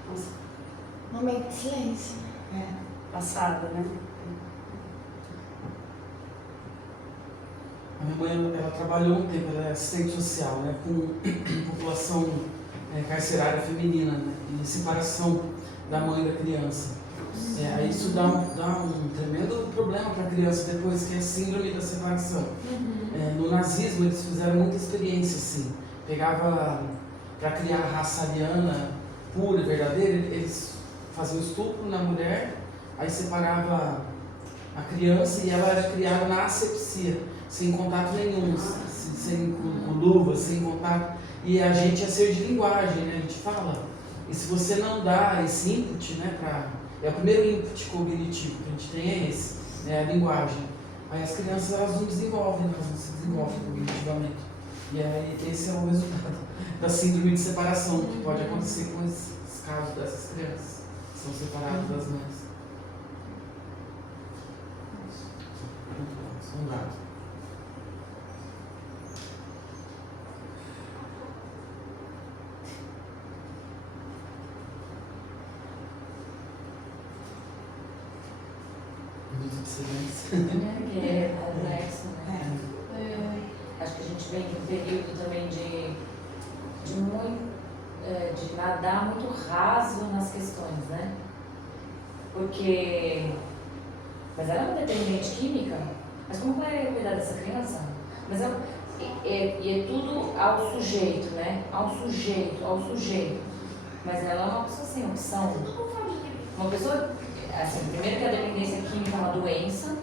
Nossa, Momento de silêncio. passada, né? A minha mãe, ela trabalhou um tempo, ela é assistente social, né, com população carcerária feminina, né, e separação da mãe e da criança. Aí isso dá um tremendo problema para a criança depois, que é a síndrome da separação. No nazismo eles fizeram muita experiência assim, pegava para criar a raça ariana pura e verdadeira, eles faziam estupro na mulher, aí separava a criança e ela era criada na asepsia, sem contato nenhum, sem com luva, sem contato, e a gente é ser de linguagem, né? A gente fala, e se você não dá esse input, né, é o primeiro input cognitivo que a gente tem é esse, né, a linguagem. Aí as crianças elas não desenvolvem, elas não se desenvolvem cognitivamente. E aí esse é o resultado da síndrome de separação que pode acontecer com esses casos dessas crianças que são separadas das mães. São dados. Minuto de silêncio. Que é complexo, né? Acho que a gente vem de um período também de nadar muito raso nas questões, né? Porque... Mas ela é uma dependente química, mas como vai cuidar dessa criança? Mas e é tudo ao sujeito, né? Ao sujeito. Mas ela é uma pessoa sem opção. Uma pessoa, assim, primeiro que a dependência química é uma doença,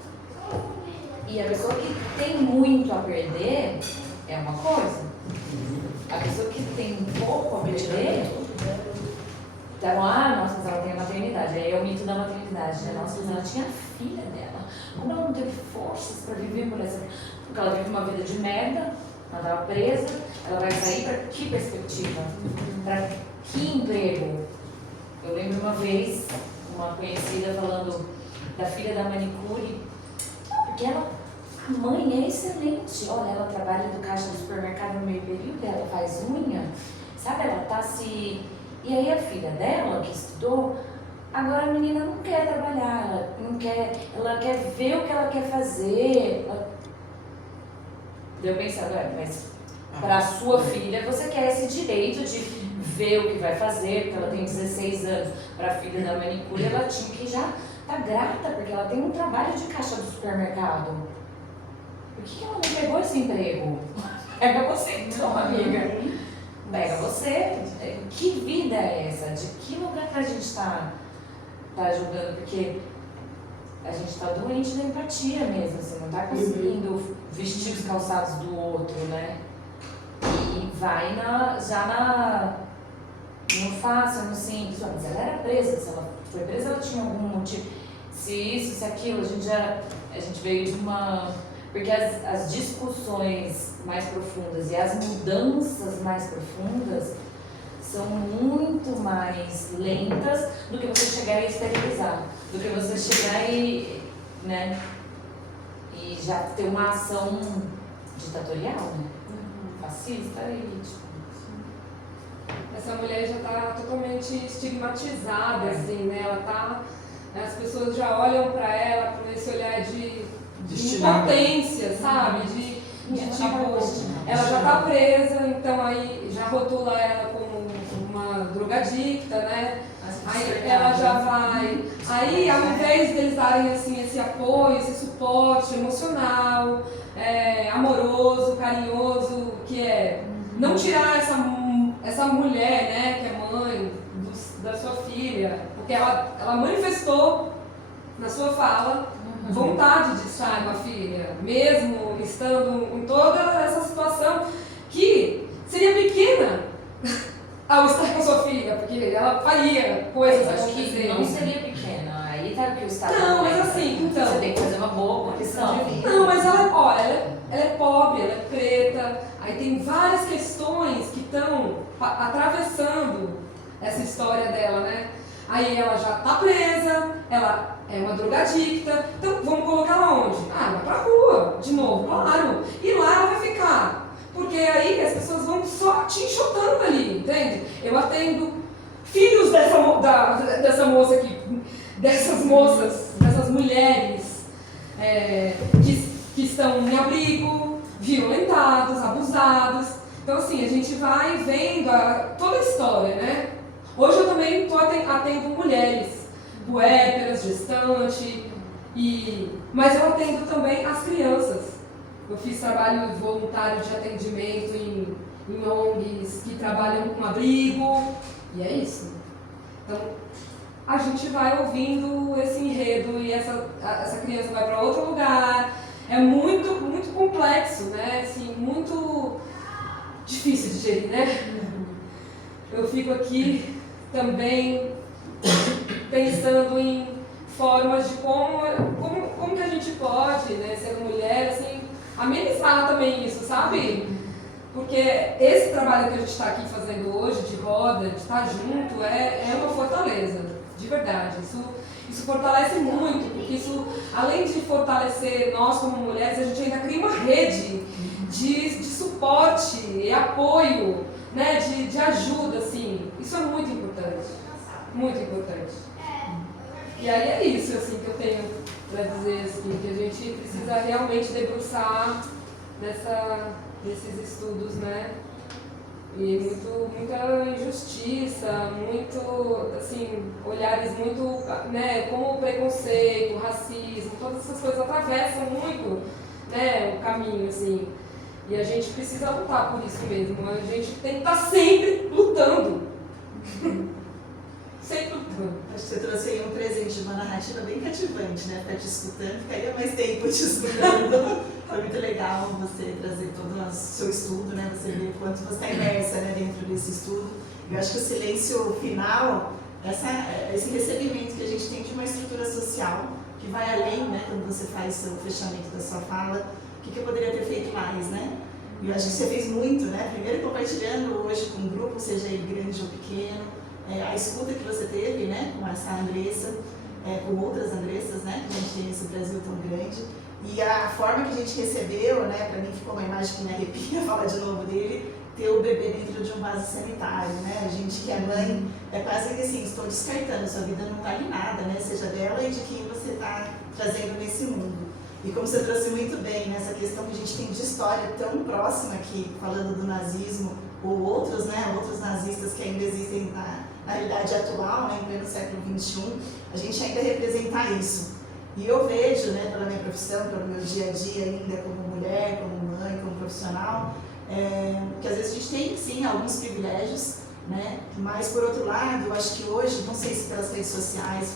e a pessoa que tem muito a perder é uma coisa. A pessoa que tem pouco a perder, então, nossa, mas ela tem a maternidade. Aí é o mito da maternidade, né? Nossa, mas ela tinha a filha dela. Como ela não teve forças para viver por essa... Porque ela vive uma vida de merda, ela estava presa, ela vai sair para que perspectiva? Para que emprego? Eu lembro uma vez, uma conhecida falando da filha da manicure, porque a mãe é excelente. Olha, ela trabalha no caixa do supermercado no meio período, ela faz unha, sabe? Ela tá se... E aí a filha dela, que estudou, agora a menina não quer trabalhar, ela quer ver o que ela quer fazer. Deu pensando, mas para a sua filha você quer esse direito de ver o que vai fazer, porque ela tem 16 anos. Para a filha da manicure, ela tinha que já tá grata, porque ela tem um trabalho de caixa do supermercado. Por que ela não pegou esse emprego? Pega você então, amiga. Pega você. Que vida é essa? De que lugar que a gente está julgando? Porque a gente está doente da empatia mesmo, assim, não está conseguindo vestir os calçados do outro, né? E vai no fácil, no simples. Mas ela era presa, se ela foi presa, ela tinha algum motivo. Se isso, se aquilo, a gente veio de uma... Porque as discussões mais profundas e as mudanças mais profundas são muito mais lentas do que você chegar e esterilizar, do que você chegar e já ter uma ação ditatorial, né? Fascista e tipo... Essa mulher já está totalmente estigmatizada, assim, né? Ela tá... As pessoas já olham para ela com esse olhar de impotência, sabe? De ela já está presa, então aí já rotula ela como uma drogadicta, né? Aí ela já vai... Aí, ao invés deles darem, assim, esse apoio, esse suporte emocional, amoroso, carinhoso, que é não tirar essa mulher, né, que é mãe da sua filha, porque ela manifestou na sua fala vontade de estar com a filha, mesmo estando em toda essa situação que seria pequena ao estar com a sua filha, porque ela faria coisas Eu acho que acontecerem. não seria pequena. Aí tá que o Estado Não, mas pensa. assim, então. Você tem que fazer uma boa condição. Não, mas ela é pobre, ela é preta, aí tem várias questões que estão atravessando essa história dela, né? Aí ela já tá presa, ela é uma drogadicta, então vamos colocar ela onde? Ah, vai pra rua, de novo, claro. E lá ela vai ficar, porque aí as pessoas vão só te enxotando ali, entende? Eu atendo filhos dessa moça aqui, dessas moças, dessas mulheres que estão em abrigo, violentados, abusados. Então assim, a gente vai vendo toda a história, né? Hoje eu também atendo mulheres, puérperas, gestante, mas eu atendo também as crianças. Eu fiz trabalho voluntário de atendimento em ONGs que trabalham com abrigo, e é isso. Então, a gente vai ouvindo esse enredo e essa criança vai para outro lugar. É muito, muito complexo, né? Assim, muito difícil de gerir, né? Eu fico aqui também pensando em formas de como que a gente pode, né, ser mulher, assim, amenizar também isso, sabe? Porque esse trabalho que a gente está aqui fazendo hoje, de roda, de estar junto, é uma fortaleza, de verdade. Isso fortalece muito, porque isso, além de fortalecer nós como mulheres, a gente ainda cria uma rede de suporte e apoio, né, de ajuda, assim. Isso é muito importante, muito importante. E aí é isso, assim, que eu tenho para dizer, assim, que a gente precisa realmente debruçar nesses estudos, né? E muita injustiça, muito, assim, olhares muito, né, como o preconceito, o racismo, todas essas coisas atravessam muito, né, o caminho, assim. E a gente precisa lutar por isso mesmo, a gente tem que estar sempre lutando. Sempre lutando. Acho que você trouxe aí um presente de uma narrativa bem cativante, né? Ficar te escutando, ficaria mais tempo te escutando. Foi muito legal você trazer todo o seu estudo, né? Você vê quanto você está imersa, né, dentro desse estudo. Eu acho que o silêncio final, esse recebimento que a gente tem de uma estrutura social, que vai além, né, quando você faz o fechamento da sua fala, o que eu poderia ter feito mais, né? E eu acho que você fez muito, né? Primeiro compartilhando hoje com um grupo, seja ele grande ou pequeno, a escuta que você teve, né, com essa Andressa, com outras Andressas, né, que a gente tem nesse Brasil tão grande, e a forma que a gente recebeu, né, para mim ficou uma imagem que me arrepia falar de novo dele, ter o bebê dentro de um vaso sanitário, né, a gente que é mãe, é quase que assim, estou descartando, sua vida não está em nada, né, seja dela e de quem você está trazendo nesse mundo. E como você trouxe muito bem, nessa questão que a gente tem de história tão próxima aqui, falando do nazismo, ou outros, né, outros nazistas que ainda existem na realidade atual, né, em pleno século XXI, a gente ainda representar isso. E eu vejo, né, pela minha profissão, pelo meu dia a dia ainda como mulher, como mãe, como profissional, que às vezes a gente tem, sim, alguns privilégios, né, mas por outro lado, eu acho que hoje, não sei se pelas redes sociais,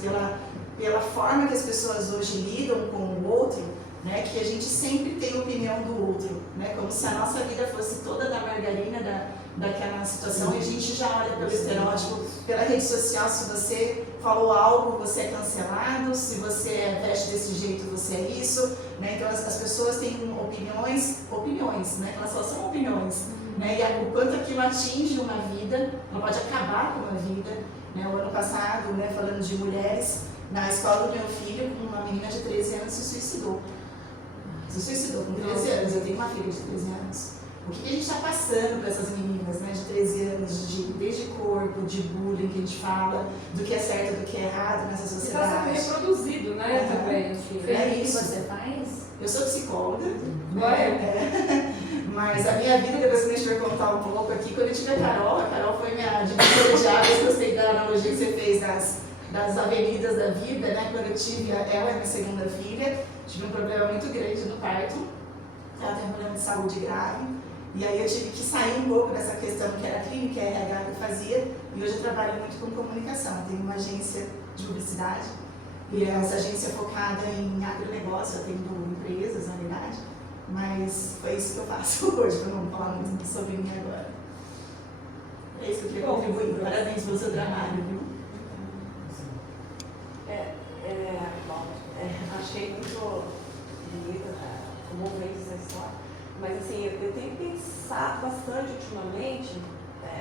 pela forma que as pessoas hoje lidam com o outro, né, que a gente sempre tem a opinião do outro, né, como se a nossa vida fosse toda da margarina, daquela situação, e a gente já olha pelo estereótipo, pela rede social, se você falou algo, você é cancelado, se você veste desse jeito, você é isso, né, então as pessoas têm opiniões, né, elas só são opiniões, né, e o quanto aquilo atinge uma vida, ela pode acabar com uma vida, né, o ano passado, né, falando de mulheres, na escola do meu filho, uma menina de 13 anos se suicidou com 13 anos, eu tenho uma filha de 13 anos. O que a gente está passando para essas meninas, né, de 13 anos, desde corpo, de bullying que a gente fala, do que é certo, do que é errado nessa sociedade. Está sendo reproduzido, né, também. Assim, O que você faz? Eu sou psicóloga, Vai. mas a minha vida, depois que a gente vai contar um pouco aqui, quando eu tive a Carol foi minha divisora de águas, gostei da analogia que você fez das avenidas da vida, né, quando eu tive ela, minha segunda filha, tive um problema muito grande no parto, ela tem um problema de saúde grave, e aí eu tive que sair um pouco dessa questão que era clínica, RH que eu fazia, e hoje eu trabalho muito com comunicação. Eu tenho uma agência de publicidade, e essa agência é focada em agronegócio, eu atendo empresas, na verdade, mas foi isso que eu faço hoje, para não falar muito sobre mim agora. É isso que eu queria contribuir. Parabéns pelo seu trabalho, viu? Achei muito bonita, comovente essa história. Mas assim, eu tenho pensado bastante ultimamente.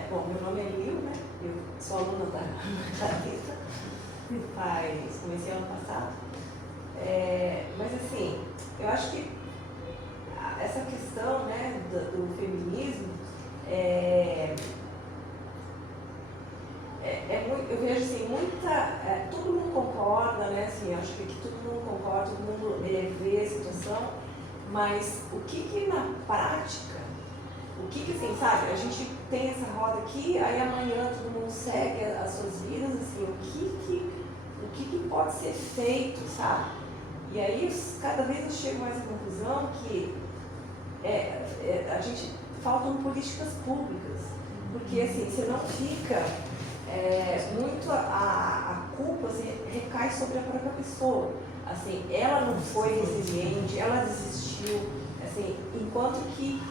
Bom, meu nome é Lil, né? Eu sou aluna da Clarissa, comecei ano passado. Mas assim, eu acho que essa questão, né, do feminismo eu vejo assim, todo mundo concorda, né, assim, eu acho que todo mundo concorda, todo mundo vê a situação, mas o que na prática, assim, sabe, a gente tem essa roda aqui, aí amanhã todo mundo segue as suas vidas, assim, o que pode ser feito, sabe? E aí, cada vez eu chego mais à conclusão que a gente faltam políticas públicas, porque assim, você não fica muito a culpa assim, recai sobre a própria pessoa. Assim, ela não foi resiliente, ela desistiu, assim, enquanto que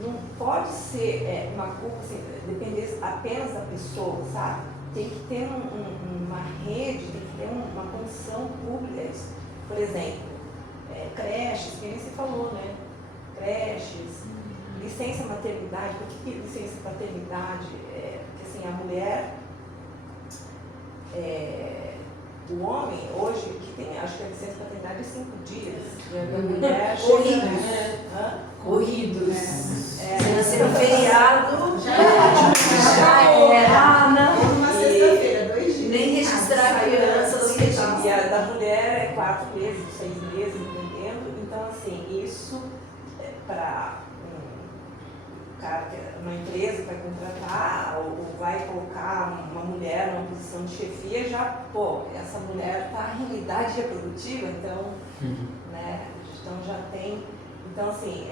não pode ser uma culpa assim, depender apenas da pessoa, sabe? Tem que ter uma rede, tem que ter uma condição pública. Por exemplo, creches, que nem você falou, né? Creches, licença maternidade. Por que licença paternidade? Porque assim, a mulher, o homem hoje, que tem, acho que a licença paternidade é 5 dias. A mulher Corrido, né? Corrido, né? Se nascer no feriado, já era. Não, uma sexta-feira, 2 dias. Nem registrar a criança no hospital. E a da mulher é 4 meses, 6 meses, entendendo? Então, assim, isso para um cara, uma empresa que vai contratar ou vai colocar uma mulher numa posição de chefia, já, essa mulher está em idade reprodutiva, então, né, então já tem. Então, assim,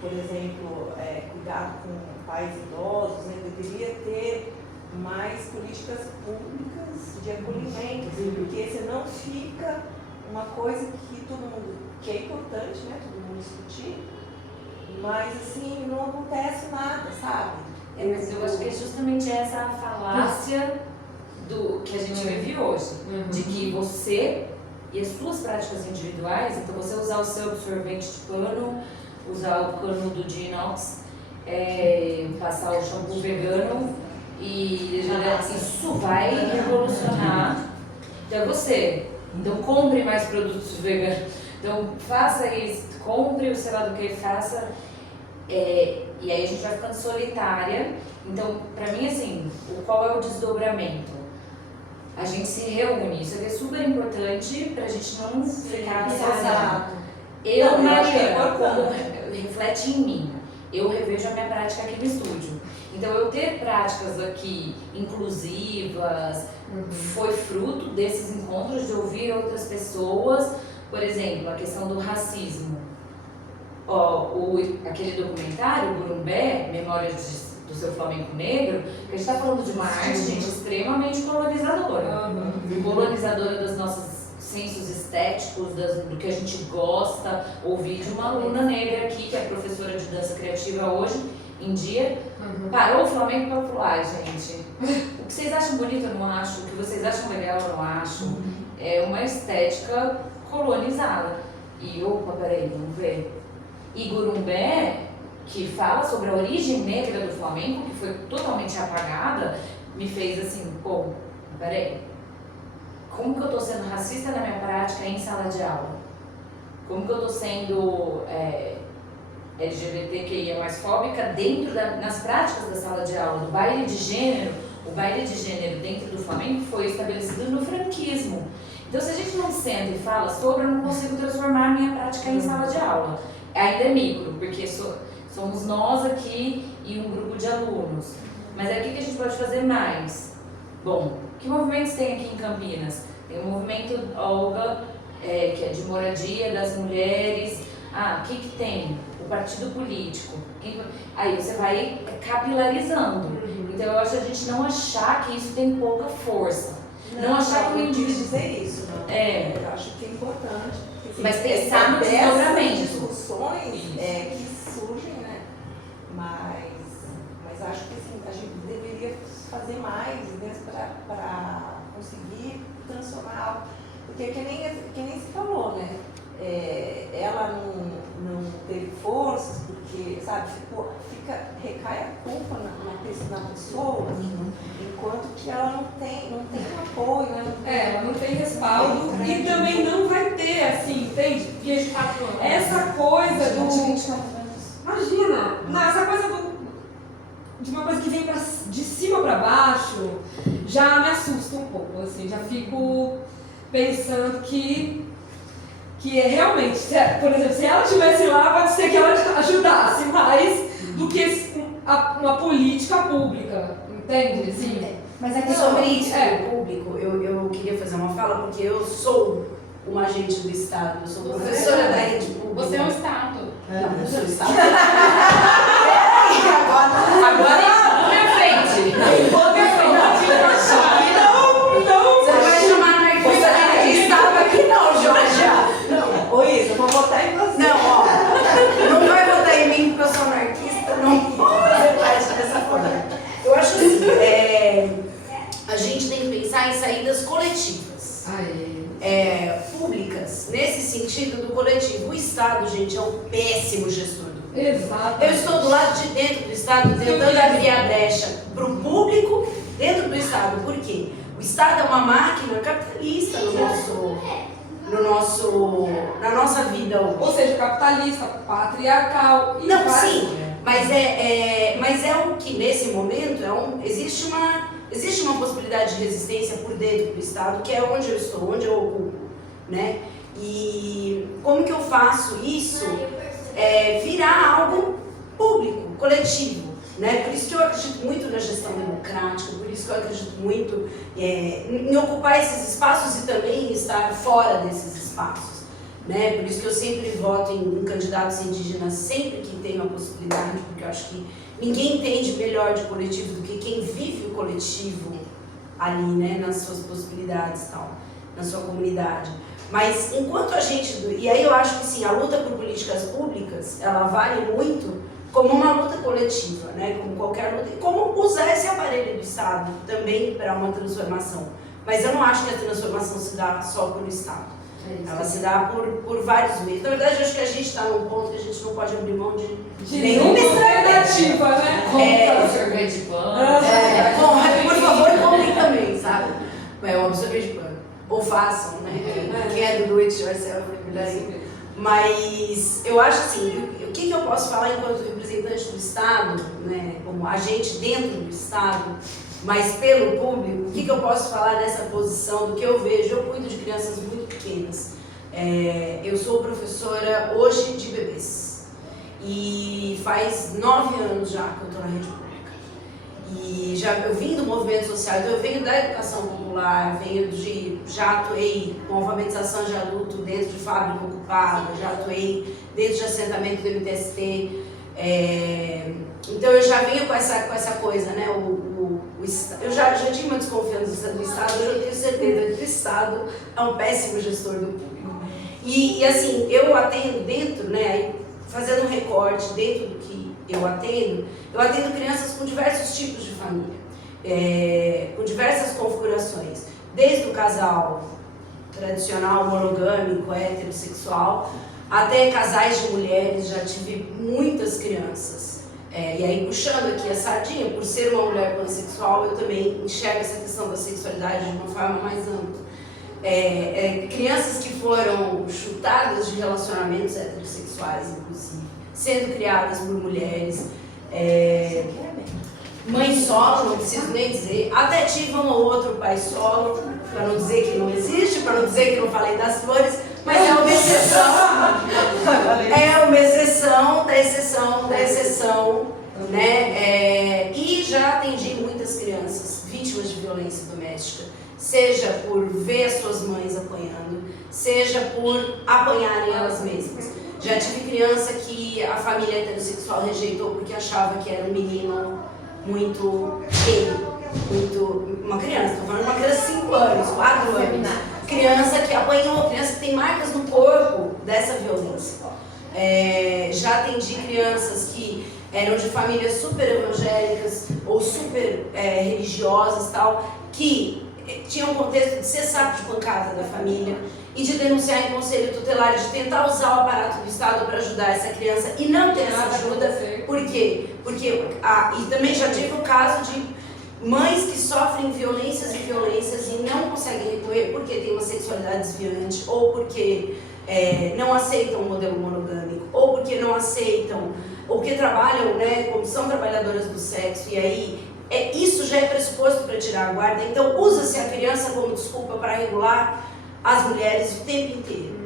por exemplo, cuidado com pais idosos, né, deveria ter mais políticas públicas de acolhimento, assim, porque senão fica uma coisa que todo mundo, que é importante, né, todo mundo discutir, mas assim, não acontece nada, sabe? Mas eu acho que é justamente essa a falácia do que a gente vive hoje, de que você e as suas práticas individuais, então você usar o seu absorvente de pano, usar o cano do de inox, passar o shampoo vegano, e isso vai revolucionar até você. Então compre mais produtos veganos. Então faça isso, compre o sei lá do que, faça. E aí a gente vai ficando solitária. Então, pra mim, assim, qual é o desdobramento? A gente se reúne, isso aqui é super importante pra gente não ficar sozinha. Eu, Mariana, como reflete em mim, eu revejo a minha prática aqui no estúdio. Então, eu ter práticas aqui inclusivas foi fruto desses encontros, de ouvir outras pessoas. Por exemplo, a questão do racismo. Aquele documentário, Gurumbé, Memórias do Seu Flamenco Negro, que a gente está falando de uma arte, gente, extremamente colonizadora. Colonizadora dos nossos sensos estéticos, do que a gente gosta. Ouvi de uma aluna negra aqui, que é professora de dança criativa hoje em dia, parou o Flamengo e falou, gente, o que vocês acham bonito eu não acho, o que vocês acham legal eu não acho. É uma estética colonizada. E opa, peraí, vamos ver. E Gurumbé, que fala sobre a origem negra do flamenco, que foi totalmente apagada, me fez assim, peraí, como que eu tô sendo racista na minha prática em sala de aula? Como que eu tô sendo LGBTQIA mais fóbica nas práticas da sala de aula? Do baile de gênero, o baile de gênero dentro do flamenco foi estabelecido no franquismo. Então, se a gente não senta e fala sobre, eu não consigo transformar a minha prática em sala de aula. Ainda é micro, porque somos nós aqui e um grupo de alunos. Mas aí o que a gente pode fazer mais? Bom, que movimentos tem aqui em Campinas? Tem o movimento Olga, que é de moradia das mulheres. O que tem? O partido político. Aí você vai capilarizando. Então eu acho a gente não achar que isso tem pouca força. Não achar que o indivíduo... dizer isso, não. Eu acho que é importante. Assim, mas pensar no desdobramento. Discussões que surgem, né? Mas acho que assim, a gente deveria fazer mais, né, para conseguir transformar algo. Porque que nem se falou, né? Ela não teve forças, porque, sabe, recai a culpa na pessoa, enquanto que ela não tem um apoio, né? Ela não tem respaldo e também não vai ter, assim, entende? Porque essa coisa do... Imagina, não, essa coisa de uma coisa que vem de cima pra baixo já me assusta um pouco, assim, já fico pensando que realmente, por exemplo, se ela estivesse lá, pode ser que ela ajudasse mais do que uma política pública, entende? Assim, Mas aqui sobre isso, do público, eu queria fazer uma fala, porque eu sou uma agente do Estado, eu sou professora da rede pública. Você é um Estado. Não, eu sou Estado. Agora, na frente. Você não vai chamar anarquista de Estado aqui não, Jorge. Ô Isa, eu vou votar em você. Não, ó, não vai votar em mim porque eu sou anarquista, não vou fazer parte dessa forma. Eu acho assim, a gente tem que pensar em saídas coletivas. Públicas, nesse sentido do coletivo. O Estado, gente, é um péssimo gestor do público. exato. Eu estou do lado de dentro do Estado tentando abrir a brecha para o público dentro do Estado. Por quê? O Estado é uma máquina capitalista na nossa vida hoje. Ou seja, capitalista, patriarcal. E Não, vai- sim, mas é o que nesse momento existe uma possibilidade de resistência por dentro do Estado, que é onde eu estou, onde eu ocupo, né? E como que eu faço isso virar algo público, coletivo, né? Por isso que eu acredito muito na gestão democrática, por isso que eu acredito muito em ocupar esses espaços e também estar fora desses espaços, né? Por isso que eu sempre voto em candidatos indígenas sempre que tenho a possibilidade, porque eu acho que ninguém entende melhor de coletivo do que quem vive o coletivo ali, né, nas suas possibilidades e tal, na sua comunidade. Mas enquanto a gente... E aí eu acho que sim, a luta por políticas públicas, ela vale muito como uma luta coletiva, né, como qualquer luta, e como usar esse aparelho do Estado também para uma transformação. Mas eu não acho que a transformação se dá só pelo Estado. Ela se dá por vários meios. Na verdade, eu acho que a gente está num ponto que a gente não pode abrir mão de nenhuma alternativa, né? Compra o sorvete de pano. Por favor, comprem também, sabe? O absorvente de pano. Ou façam, né? Quem é do it yourself, daí. Mas eu acho assim, o que eu posso falar enquanto representante do Estado, né? Como agente dentro do Estado, mas pelo público, o que eu posso falar nessa posição do que eu vejo? Eu cuido de crianças muito pequenas. Eu sou professora hoje de bebês e faz 9 anos já que eu estou na rede pública. E eu vim do movimento social, então eu venho da educação popular, já atuei com alfabetização de adulto dentro de fábrica ocupada, já atuei dentro de assentamento do MTST. Então eu já venho com essa coisa, né? Eu já tinha uma desconfiança do Estado, eu tenho certeza que o Estado é um péssimo gestor do público. E assim, eu atendo dentro, né? Fazendo um recorte dentro do que eu atendo crianças com diversos tipos de família, com diversas configurações, desde o casal tradicional, monogâmico, heterossexual, até casais de mulheres, já tive muitas crianças. E aí, puxando aqui a sardinha, por ser uma mulher pansexual, eu também enxergo essa questão da sexualidade de uma forma mais ampla. Crianças que foram chutadas de relacionamentos heterossexuais, inclusive, sendo criadas por mulheres, mãe solo, não preciso nem dizer, até tive um ou outro pai solo, para não dizer que não existe, para não dizer que não falei das flores, mas é uma exceção da exceção, né? E já atendi muitas crianças vítimas de violência doméstica, seja por ver as suas mães apanhando, seja por apanharem elas mesmas. Já tive criança que a família heterossexual rejeitou porque achava que era um menino muito gay, uma criança, estou falando de uma criança de 5 anos, 4 anos, criança que apanhou, criança que tem marcas no corpo dessa violência. Já atendi crianças que eram de famílias super evangélicas ou super religiosas e tal, que tinham um contexto de ser saco de pancada da família e de denunciar em conselho tutelar, de tentar usar o aparato do Estado para ajudar essa criança e não ter essa ajuda. Por quê? Porque, e também já tive o caso de mães que sofrem violências e violências e não conseguem recorrer porque tem uma sexualidade desviante, ou porque não aceitam o modelo monogâmico, ou porque não aceitam, ou porque trabalham, né, como são trabalhadoras do sexo, e aí isso já é pressuposto para tirar a guarda. Então usa-se a criança como desculpa para regular as mulheres o tempo inteiro,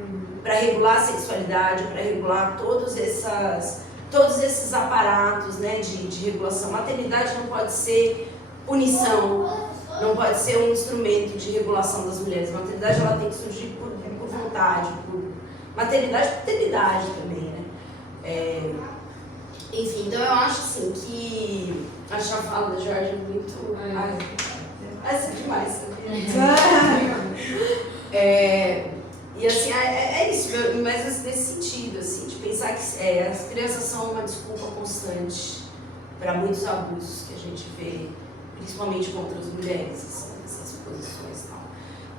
para regular a sexualidade, para regular todos esses aparatos, né, de regulação. Maternidade não pode ser punição, não pode ser um instrumento de regulação das mulheres. A maternidade ela tem que surgir por vontade, maternidade e paternidade também, né? Enfim, então eu acho assim que a fala da Jorge é muito... Essa é demais, e assim, é isso, mas nesse sentido, assim, de pensar que as crianças são uma desculpa constante para muitos abusos que a gente vê, principalmente contra as mulheres, assim, essas posições e tal.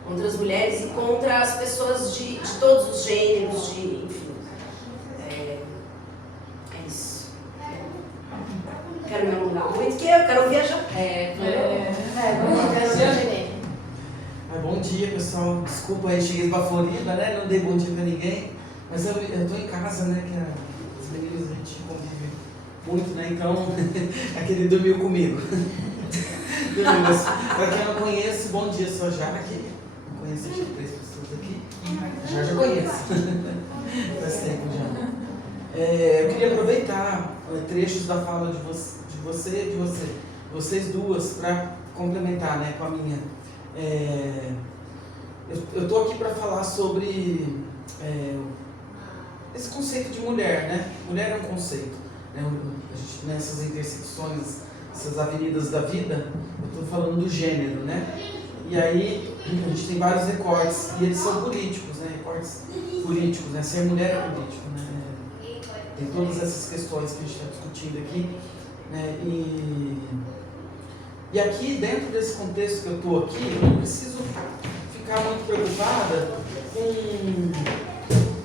Contra as mulheres e contra as pessoas de todos os gêneros, enfim. É isso. Quero me alongar muito, porque eu quero viajar. Bom dia, pessoal. Desculpa aí, cheguei esbaforida, né? Não dei bom dia pra ninguém. Mas eu tô em casa, né? Que as meninas a gente convive muito, né? Então, aquele dormiu comigo. Para quem eu não conhece, bom dia, sou a Jaque. Não conheço, acho que 3 pessoas aqui. Já conheço. Faz tempo já. Eu queria aproveitar trechos da fala de vocês duas, para complementar, né, com a minha. Eu estou aqui para falar sobre esse conceito de mulher, né? Mulher é um conceito, né? A gente, nessas intersecções, essas avenidas da vida, eu estou falando do gênero, né? E aí a gente tem vários recortes, e eles são políticos, né? Recortes políticos, né? Ser mulher é político, né? Tem todas essas questões que a gente está discutindo aqui, né? E aqui, dentro desse contexto que eu estou aqui, eu não preciso ficar muito preocupada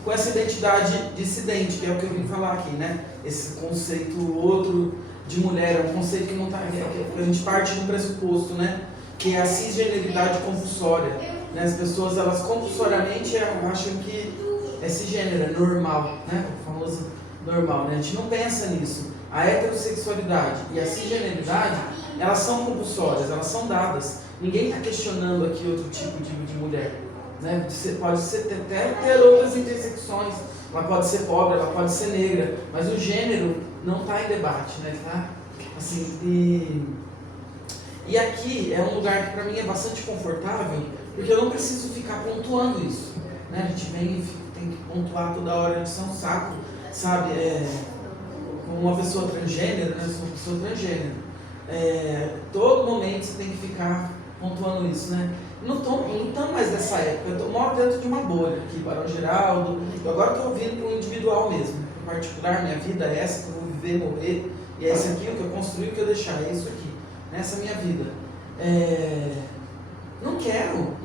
com essa identidade dissidente, que é o que eu vim falar aqui, né? Esse conceito outro de mulher, é um conceito que não está... a gente parte do pressuposto, né? Que é a cisgeneridade compulsória, né? As pessoas, elas compulsoriamente acham que é cisgênero, é normal, né? O famoso normal, né? A gente não pensa nisso. A heterossexualidade e a cisgeneridade, elas são compulsórias, elas são dadas. Ninguém está questionando aqui outro tipo de mulher, né? Pode até ter outras intersecções, ela pode ser pobre, ela pode ser negra, mas o gênero não está em debate, né? Tá? Assim, e aqui é um lugar que para mim é bastante confortável, porque eu não preciso ficar pontuando isso, né? A gente tem que pontuar toda hora, a gente é um saco, sabe? Como uma pessoa transgênero, né? Eu sou uma pessoa transgênero. Todo momento você tem que ficar pontuando isso, né? Não tô mais nessa época, eu moro dentro de uma bolha aqui, Barão Geraldo, eu agora estou ouvindo para o individual mesmo, para o particular, minha vida é essa, que eu vou viver, morrer, e é isso aqui, o que eu construí, o que eu deixar, é isso aqui, nessa minha vida. Não quero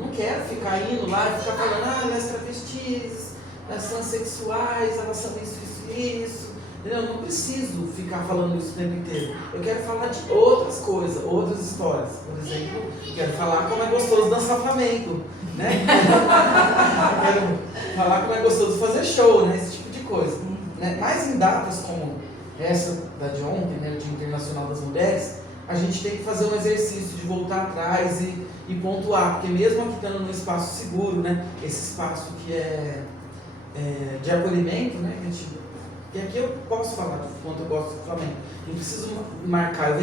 ficar indo lá e ficar falando, elas travestis, elas transexuais, elas são isso. Eu não preciso ficar falando isso o tempo inteiro. Eu quero falar de outras coisas, outras histórias. Por exemplo, quero falar como é gostoso dançar flamenco, né? Quero falar como é gostoso fazer show, né? Esse tipo de coisa. Né? Mas em datas como essa da de ontem, né? O Dia Internacional das Mulheres, a gente tem que fazer um exercício de voltar atrás e pontuar. Porque mesmo aqui estando num espaço seguro, né? Esse espaço que é de acolhimento, né? E aqui eu posso falar do quanto eu gosto do Flamengo. Não preciso marcar.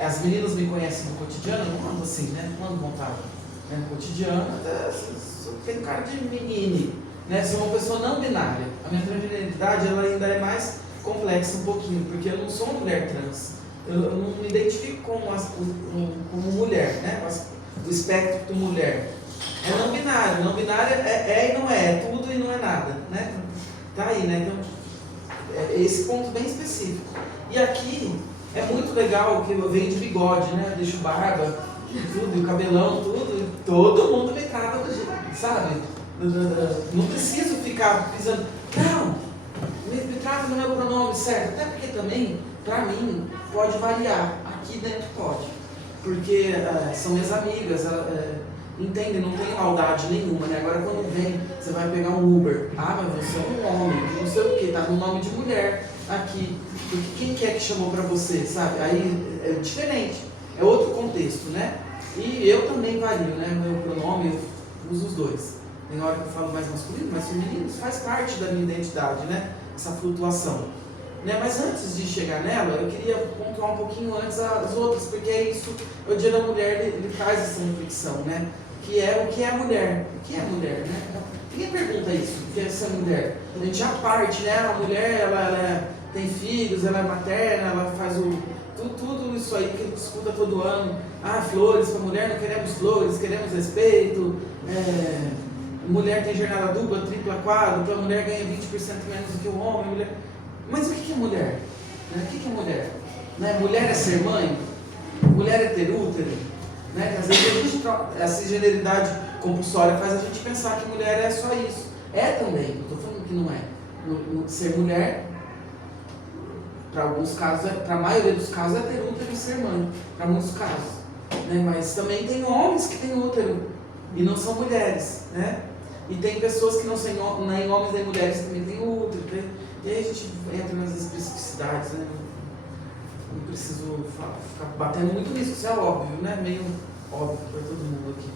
As meninas me conhecem no cotidiano, eu não ando assim, né? Não ando montado. No cotidiano, eu tenho cara de menine, né? Sou uma pessoa não binária. A minha transgeneridade ela ainda é mais complexa um pouquinho, porque eu não sou uma mulher trans. Eu não me identifico como mulher, né? O espectro de mulher. É não binário. Não binário é e não é tudo e não é nada, né? Tá aí, né? Então, esse ponto bem específico. E aqui é muito legal que eu venho de bigode, né? Deixo barba, tudo, e o cabelão, tudo, e todo mundo me trata do jeito, sabe? Não preciso ficar pisando. Não, me trata no meu pronome certo. Até porque também, pra mim, pode variar. Aqui dentro pode. Porque são minhas amigas, entendem, não tem maldade nenhuma, né? Agora quando vem, você vai pegar um Uber. Ah, mas você é um homem, não sei o que, tá no nome de mulher aqui. Porque quem que é que chamou pra você, sabe? Aí é diferente, é outro contexto, né? E eu também vario, né? Meu pronome, eu uso os dois. Tem hora que eu falo mais masculino, mais feminino, isso faz parte da minha identidade, né? Essa flutuação. Né? Mas antes de chegar nela, eu queria pontuar um pouquinho antes as outras, porque é isso, o Dia da Mulher, ele traz essa reflexão, né? Que é o que é a mulher. O que é a mulher, né? Ninguém pergunta isso, o que é essa mulher? A gente já parte, né? A mulher, ela tem filhos, ela é materna, ela faz tudo isso aí que a gente escuta todo ano. Ah, flores para mulher, não queremos flores, queremos respeito. Mulher tem jornada dupla, tripla, quádrupla, a mulher ganha 20% menos do que o homem. Mulher... Mas o que é mulher? O que é mulher? Né? Mulher é ser mãe? Mulher é ter útero? Né? Às vezes a gente essa generalidade compulsória faz a gente pensar que mulher é só isso. É também, eu estou falando que não é. Ser mulher, para alguns casos, para a maioria dos casos, é ter útero e ser mãe. Para muitos casos. Né? Mas também tem homens que têm útero e não são mulheres. Né? E tem pessoas que não são nem homens nem mulheres que também têm útero. E aí a gente entra nas especificidades, né? Não preciso ficar batendo muito nisso, isso é óbvio, né? Meio óbvio para todo mundo aqui.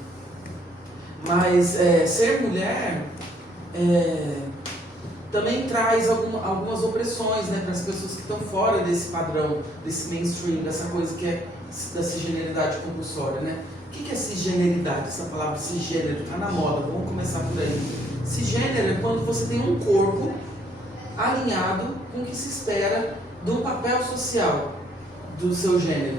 Mas ser mulher também traz algumas opressões, né? Para as pessoas que estão fora desse padrão, desse mainstream, dessa coisa que é da cisgeneridade compulsória, né? O que é cisgeneridade? Essa palavra cisgênero está na moda, vamos começar por aí. Cisgênero é quando você tem um corpo alinhado com o que se espera do papel social do seu gênero.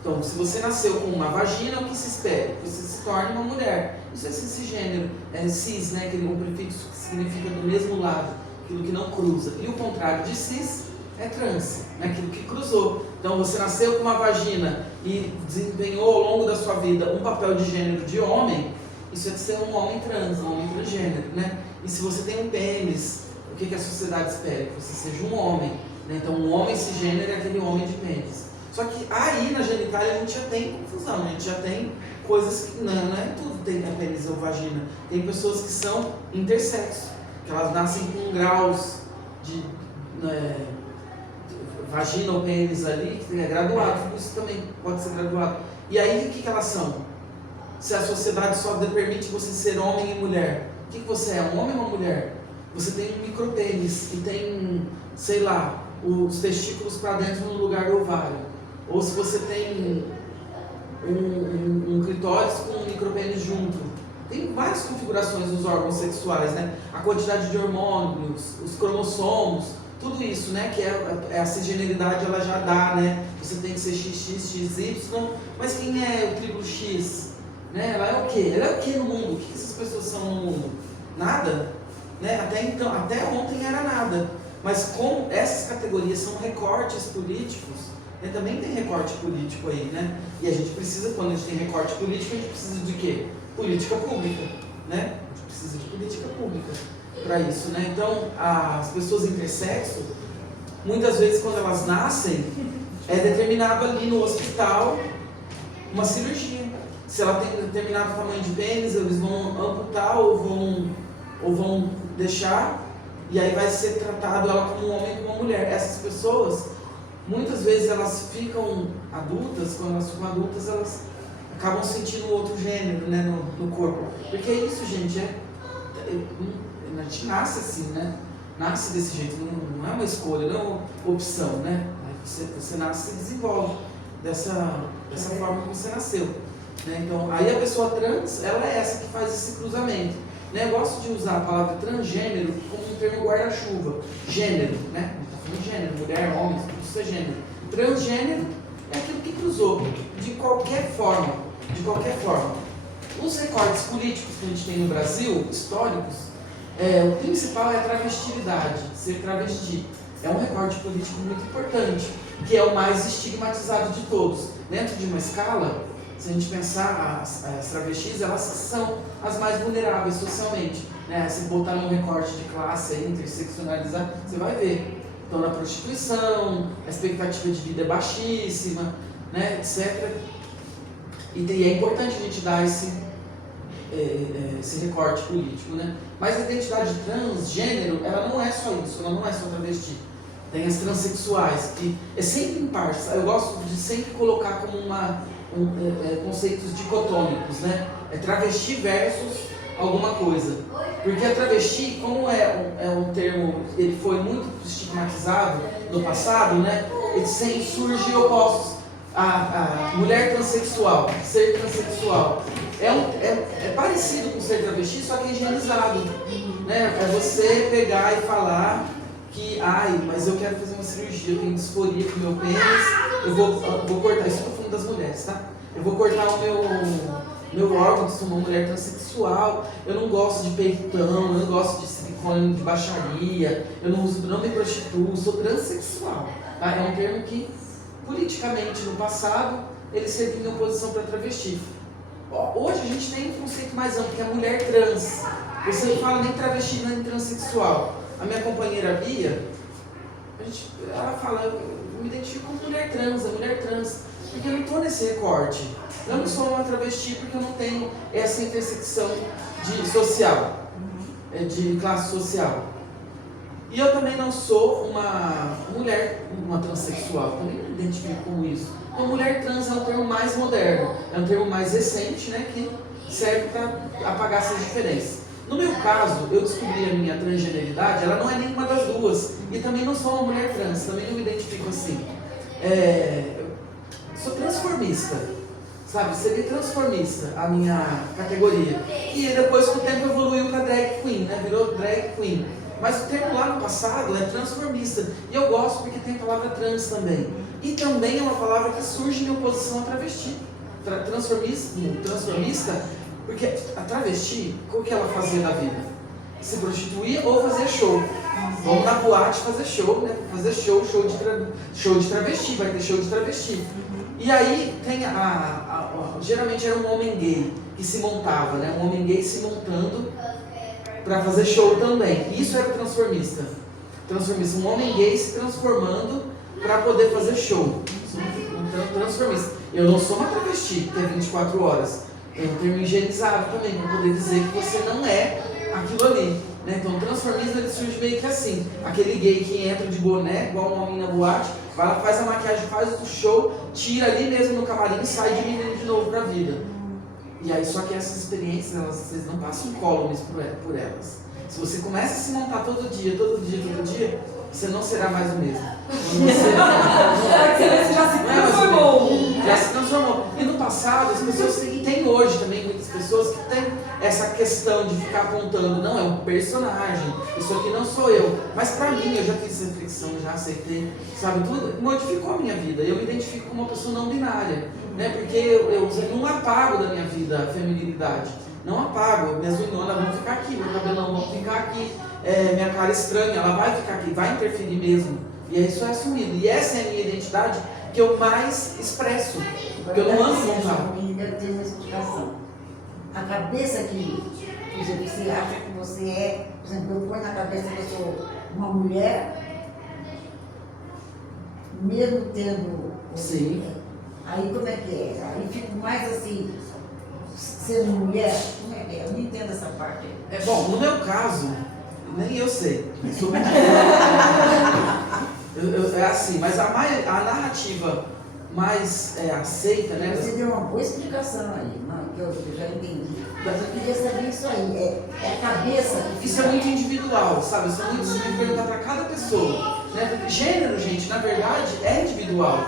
Então, se você nasceu com uma vagina, o que se espera? Que você se torne uma mulher. Isso é cisgênero, é cis, né? Aquele prefixo que significa do mesmo lado, aquilo que não cruza. E o contrário de cis é trans, né? Aquilo que cruzou. Então, você nasceu com uma vagina e desempenhou ao longo da sua vida um papel de gênero de homem, isso é de ser um homem trans, um homem transgênero, né? E se você tem um pênis, o que a sociedade espera? Que você seja um homem. Né? Então, um homem cisgênero é aquele homem de pênis. Só que aí, na genitália, a gente já tem confusão. A gente já tem coisas que não é tudo tem pênis ou vagina. Tem pessoas que são intersexo, que elas nascem com graus de vagina ou pênis ali, que é graduado. Isso também pode ser graduado. E aí, o que elas são? Se a sociedade só permite você ser homem e mulher, o que você é? Um homem ou uma mulher? Você tem um micropênis e tem, sei lá, os testículos para dentro no lugar do ovário. Ou se você tem um clitóris com um micropênis junto. Tem várias configurações dos órgãos sexuais, né? A quantidade de hormônios, os cromossomos, tudo isso, né? Que a cisgeneridade ela já dá, né? Você tem que ser XX, XY, mas quem é o triplo X? Né? Ela é o quê? Ela é o quê no mundo? O que essas pessoas são no mundo? Nada? Né? Até ontem era nada. Mas como essas categorias são recortes políticos, né? Também tem recorte político aí, né? E a gente precisa, quando a gente tem recorte político, a gente precisa de quê? Política pública, né? A gente precisa de política pública para isso, né? Então, as pessoas intersexo, muitas vezes quando elas nascem, é determinado ali no hospital uma cirurgia. Se ela tem determinado tamanho de pênis, eles vão amputar ou vão deixar, e aí vai ser tratado ela como um homem e como uma mulher. Essas pessoas, muitas vezes elas ficam adultas, quando elas ficam adultas, elas acabam sentindo outro gênero, né, no corpo. Porque é isso, gente, a gente nasce assim, né? Nasce desse jeito, não é uma escolha, não é uma opção, né? Você nasce e se desenvolve dessa forma que você nasceu. Né? Então, aí a pessoa trans, ela é essa que faz esse cruzamento. Né? Eu gosto de usar a palavra transgênero como um termo guarda-chuva. Gênero, né? Não está falando gênero, mulher, homem, tudo isso é gênero. Transgênero é aquilo que cruzou, de qualquer forma. De qualquer forma. Os recortes políticos que a gente tem no Brasil, históricos, o principal é a travestilidade, ser travesti. É um recorte político muito importante. que é o mais estigmatizado de todos. Dentro de uma escala, se a gente pensar, as travestis, elas são as mais vulneráveis socialmente, né? Se botar num recorte de classe, interseccionalizar, você vai ver. Então, na prostituição, a expectativa de vida é baixíssima, né, etc. E é importante a gente dar esse recorte político, né? Mas a identidade transgênero, ela não é só isso, ela não é só travesti. Tem as transexuais, que é sempre em parte. Eu gosto de sempre colocar como conceitos dicotômicos, né? É travesti versus alguma coisa. Porque a travesti, como é um termo, ele foi muito estigmatizado no passado, né? Ele sempre surge opostos. A mulher transexual, ser transexual, é parecido com ser travesti, só que é higienizado, né? É você pegar e falar que, mas eu quero fazer uma cirurgia, eu tenho disforia com o meu pênis, eu vou cortar, isso eu tô falando das mulheres, tá? Eu vou cortar o meu órgão, que sou uma mulher transexual, eu não gosto de peitão, eu não gosto de silicone de baixaria, eu não me prostituo, sou transexual, tá? É um termo que, politicamente, no passado, ele servia em oposição para travesti. Hoje a gente tem um conceito mais amplo, que é a mulher trans. Você não fala nem travesti, nem transexual. A minha companheira Bia, ela fala, eu me identifico como mulher trans, porque eu não estou nesse recorte. Eu não sou uma travesti porque eu não tenho essa intersecção social, de classe social. E eu também não sou uma mulher, uma transexual, eu nem me identifico como isso. Então, mulher trans é um termo mais moderno, é um termo mais recente, né, que serve para apagar essas diferenças. No meu caso, eu descobri a minha transgeneridade, ela não é nenhuma das duas, e também não sou uma mulher trans, também não me identifico assim. Sou transformista, sabe? Seria transformista a minha categoria. E depois, com o tempo, evoluiu para drag queen, né? Virou drag queen. Mas o termo lá no passado é transformista. E eu gosto porque tem a palavra trans também. E também é uma palavra que surge em oposição à travesti. Transformista, porque a travesti, o que ela fazia na vida? Se prostituía ou fazia show. Vamos na boate fazer show, né? Fazer show de travesti, vai ter show de travesti. E aí tem geralmente era um homem gay que se montava, né? Um homem gay se montando para fazer show também. Isso era transformista. Um homem gay se transformando para poder fazer show. Transformista. Eu não sou uma travesti que tem 24 horas. É um termo higienizado também, para poder dizer que você não é aquilo ali. Né? Então, o transformismo ele surge meio que assim. Aquele gay que entra de boné, igual um homem na boate, vai lá, faz a maquiagem, faz o show, tira ali mesmo no camarim e sai de menino de novo para a vida. E aí, só que essas experiências, vocês não passam incólumes por elas. Se você começa a se montar todo dia, você não será mais o mesmo. Você já se transformou. Já se transformou. E no passado, as pessoas tem hoje também muitas pessoas que têm essa questão de ficar apontando, não, é um personagem, isso aqui não sou eu. Mas pra mim, eu já fiz essa reflexão, já aceitei, sabe, tudo modificou a minha vida. Eu me identifico como uma pessoa não binária, né? Porque eu não apago da minha vida a feminilidade. Não apago, minhas unhonas vão ficar aqui, meu cabelão vão ficar aqui, minha cara estranha, ela vai ficar aqui, vai interferir mesmo. E isso é assumido. E essa é a minha identidade que eu mais expresso. Porque eu não ando montado. Deve ter uma explicação. A cabeça que, por exemplo, você acha que você é, por exemplo, eu ponho na cabeça que eu sou uma mulher, mesmo tendo. Sim. Aí como é que é? Aí fico mais assim, sendo mulher, como é que é? Eu não entendo essa parte. Bom, no meu caso, nem eu sei. É assim, mas a narrativa mais aceita, né? Você deu uma boa explicação aí, que eu já entendi. Mas eu queria saber isso aí, é a cabeça que Isso é muito individual, sabe? Isso é muito se perguntar para cada pessoa. Né? Porque gênero, gente, na verdade, é individual.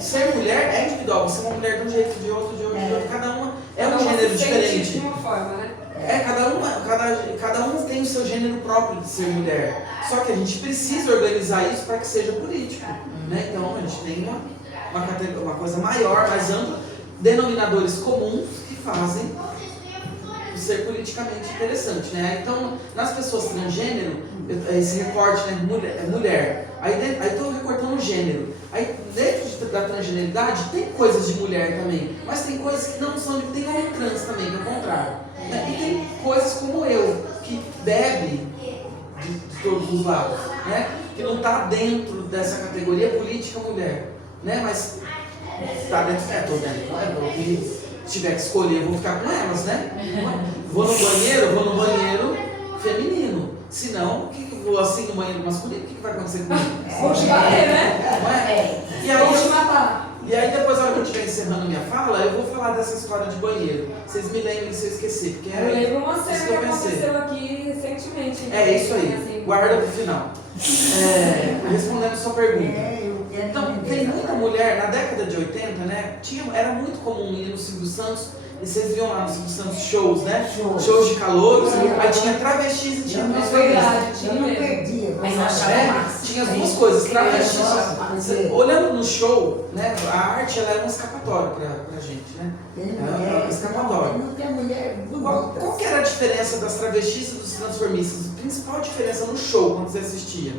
Ser mulher é individual. Você é uma mulher de um jeito, de outro, de outro. Cada uma é um gênero diferente. De uma forma, né? Cada um tem o seu gênero próprio de ser mulher. Só que a gente precisa organizar isso para que seja político. Né? Então a gente tem uma coisa maior, mais ampla, denominadores comuns que fazem ser politicamente interessante. Né? Então, nas pessoas transgênero, esse recorte, né, mulher. Aí estou cortando o gênero. Aí dentro da transgeneridade tem coisas de mulher também, mas tem coisas que não são de... Tem homem trans também, que é o contrário. Né? E tem coisas como eu, que bebe de todos os lados, né? Que não está dentro dessa categoria política mulher, né? Mas está dentro, tô dentro, né? Se tiver que escolher, eu vou ficar com elas, né? Vou no banheiro feminino. Se não, vou assim no banheiro masculino, o que vai acontecer comigo? Vou te bater, né? Não é? Vou te matar. E aí depois, na hora que eu estiver encerrando minha fala, eu vou falar dessa história de banheiro. Vocês me lembrem se eu esquecer, porque Eu lembro uma cena isso que eu pensei. aconteceu aqui recentemente. É isso aí, Assim. guarda pro final. Respondendo a sua pergunta. Então, tem muita mulher, na década de 80, né? Era muito comum ir no Silvio Santos, e vocês viam lá no Silvio Santos shows, né? Shows de calouros, aí tinha travestis e tinha transformistas. Eu não perdia. Mas eu achava massa. Tinha as duas coisas, travestis. Nossa, Olhando no show, né? A arte ela é um escapatório pra gente, né? É um escapatório. Não tem mulher Qual bonita. que era a diferença das travestis e dos transformistas? A principal diferença no show, quando você assistia?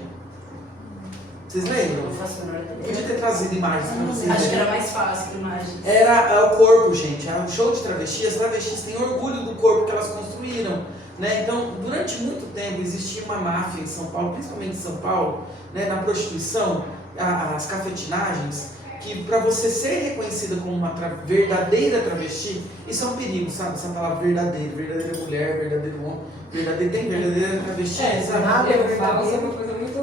Vocês lembram? Não faço a menor ideia. Podia ter trazido imagens pra vocês Acho que verem. era mais fácil que imagens. Era o corpo, gente. Era um show de travestis. As travestis têm orgulho do corpo que elas construíram, né? Então, durante muito tempo existia uma máfia em São Paulo, principalmente em São Paulo, né, na prostituição, as cafetinagens, que para você ser reconhecida como uma verdadeira travesti, isso é um perigo, sabe? Essa palavra verdadeira mulher, verdadeiro homem, tem verdadeira travesti, sabe? Eu falo sobre uma coisa muito...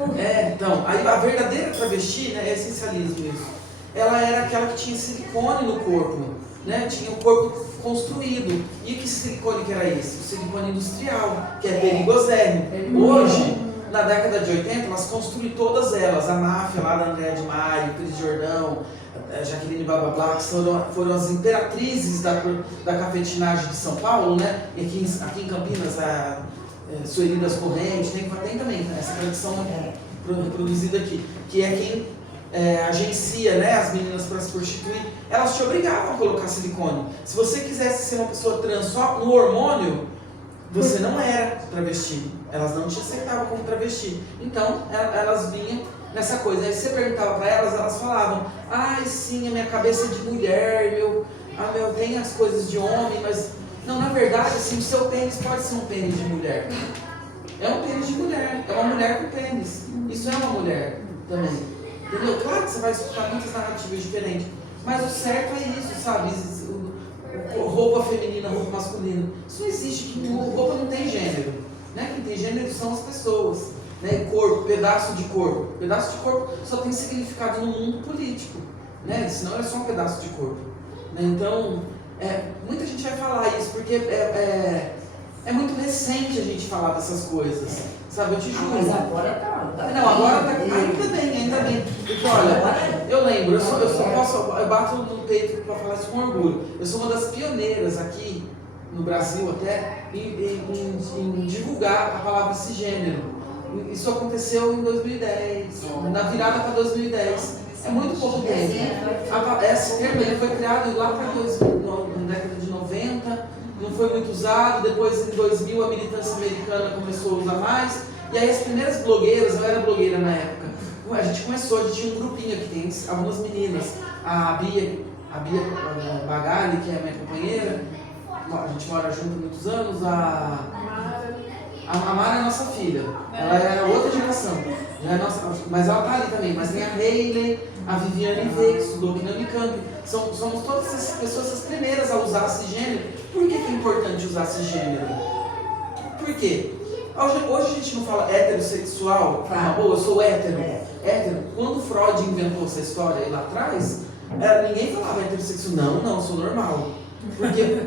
Então, aí a verdadeira travesti, né, é essencialismo isso. Ela era aquela que tinha silicone no corpo, né? Tinha o corpo construído. E que silicone que era esse? O silicone industrial, que é perigosérrimo. Hoje, na década de 80, elas construíram todas elas. A máfia lá da Andréa de Maio, Cris Jordão, Jaqueline Blá, que foram as imperatrizes da cafetinagem de São Paulo, né? E aqui em Campinas, a Sueli das Correntes, tem também essa tradição reproduzida aqui, que é quem agencia, né, as meninas para se prostituir. Elas te obrigavam a colocar silicone. Se você quisesse ser uma pessoa trans só no hormônio, você não era travesti. Elas não te aceitavam como travesti. Então, elas vinham nessa coisa. Aí você perguntava para elas, elas falavam: ai, sim, a minha cabeça é de mulher, meu tem as coisas de homem, mas... Não, na verdade, assim, o seu pênis pode ser um pênis de mulher. É um pênis de mulher. É uma mulher com pênis. Isso é uma mulher também. Entendeu? Claro que você vai escutar muitas narrativas diferentes. Mas o certo é isso, sabe? Roupa feminina, roupa masculina. Isso não existe. Roupa não tem gênero. Né? Quem tem gênero são as pessoas. Né? Corpo, pedaço de corpo. Pedaço de corpo só tem significado no mundo político. Né? Senão é só um pedaço de corpo. Né? Então, muita gente vai falar isso porque é muito recente a gente falar dessas coisas. Sabe, eu te juro. Mas agora tá. Não, agora tá. Ainda bem. Porque olha, eu lembro, eu bato no peito para falar isso com orgulho. Eu sou uma das pioneiras aqui no Brasil até em divulgar a palavra cisgênero. Isso aconteceu em 2010, na virada para 2010. É muito pouco tempo. Esse termo ele foi criado lá para na década de 90, não foi muito usado. Depois, em 2000, a militância americana começou a usar mais. E aí, as primeiras blogueiras, eu era blogueira na época, a gente tinha um grupinho aqui, tem algumas meninas. A Bia Bagali, que é a minha companheira, a gente mora junto há muitos anos. A Mara é nossa filha, ela é outra geração, já é nossa, mas ela tá ali também. Mas tem a Hayley, a Viviane V, que estudou aqui na Unicamp. Somos todas essas pessoas as primeiras a usar cisgênero. Por que é importante usar cisgênero? Por quê? Hoje a gente não fala heterossexual, eu sou hétero. Hétero. Quando Freud inventou essa história aí lá atrás, ninguém falava heterossexual. Não, eu sou normal. Porque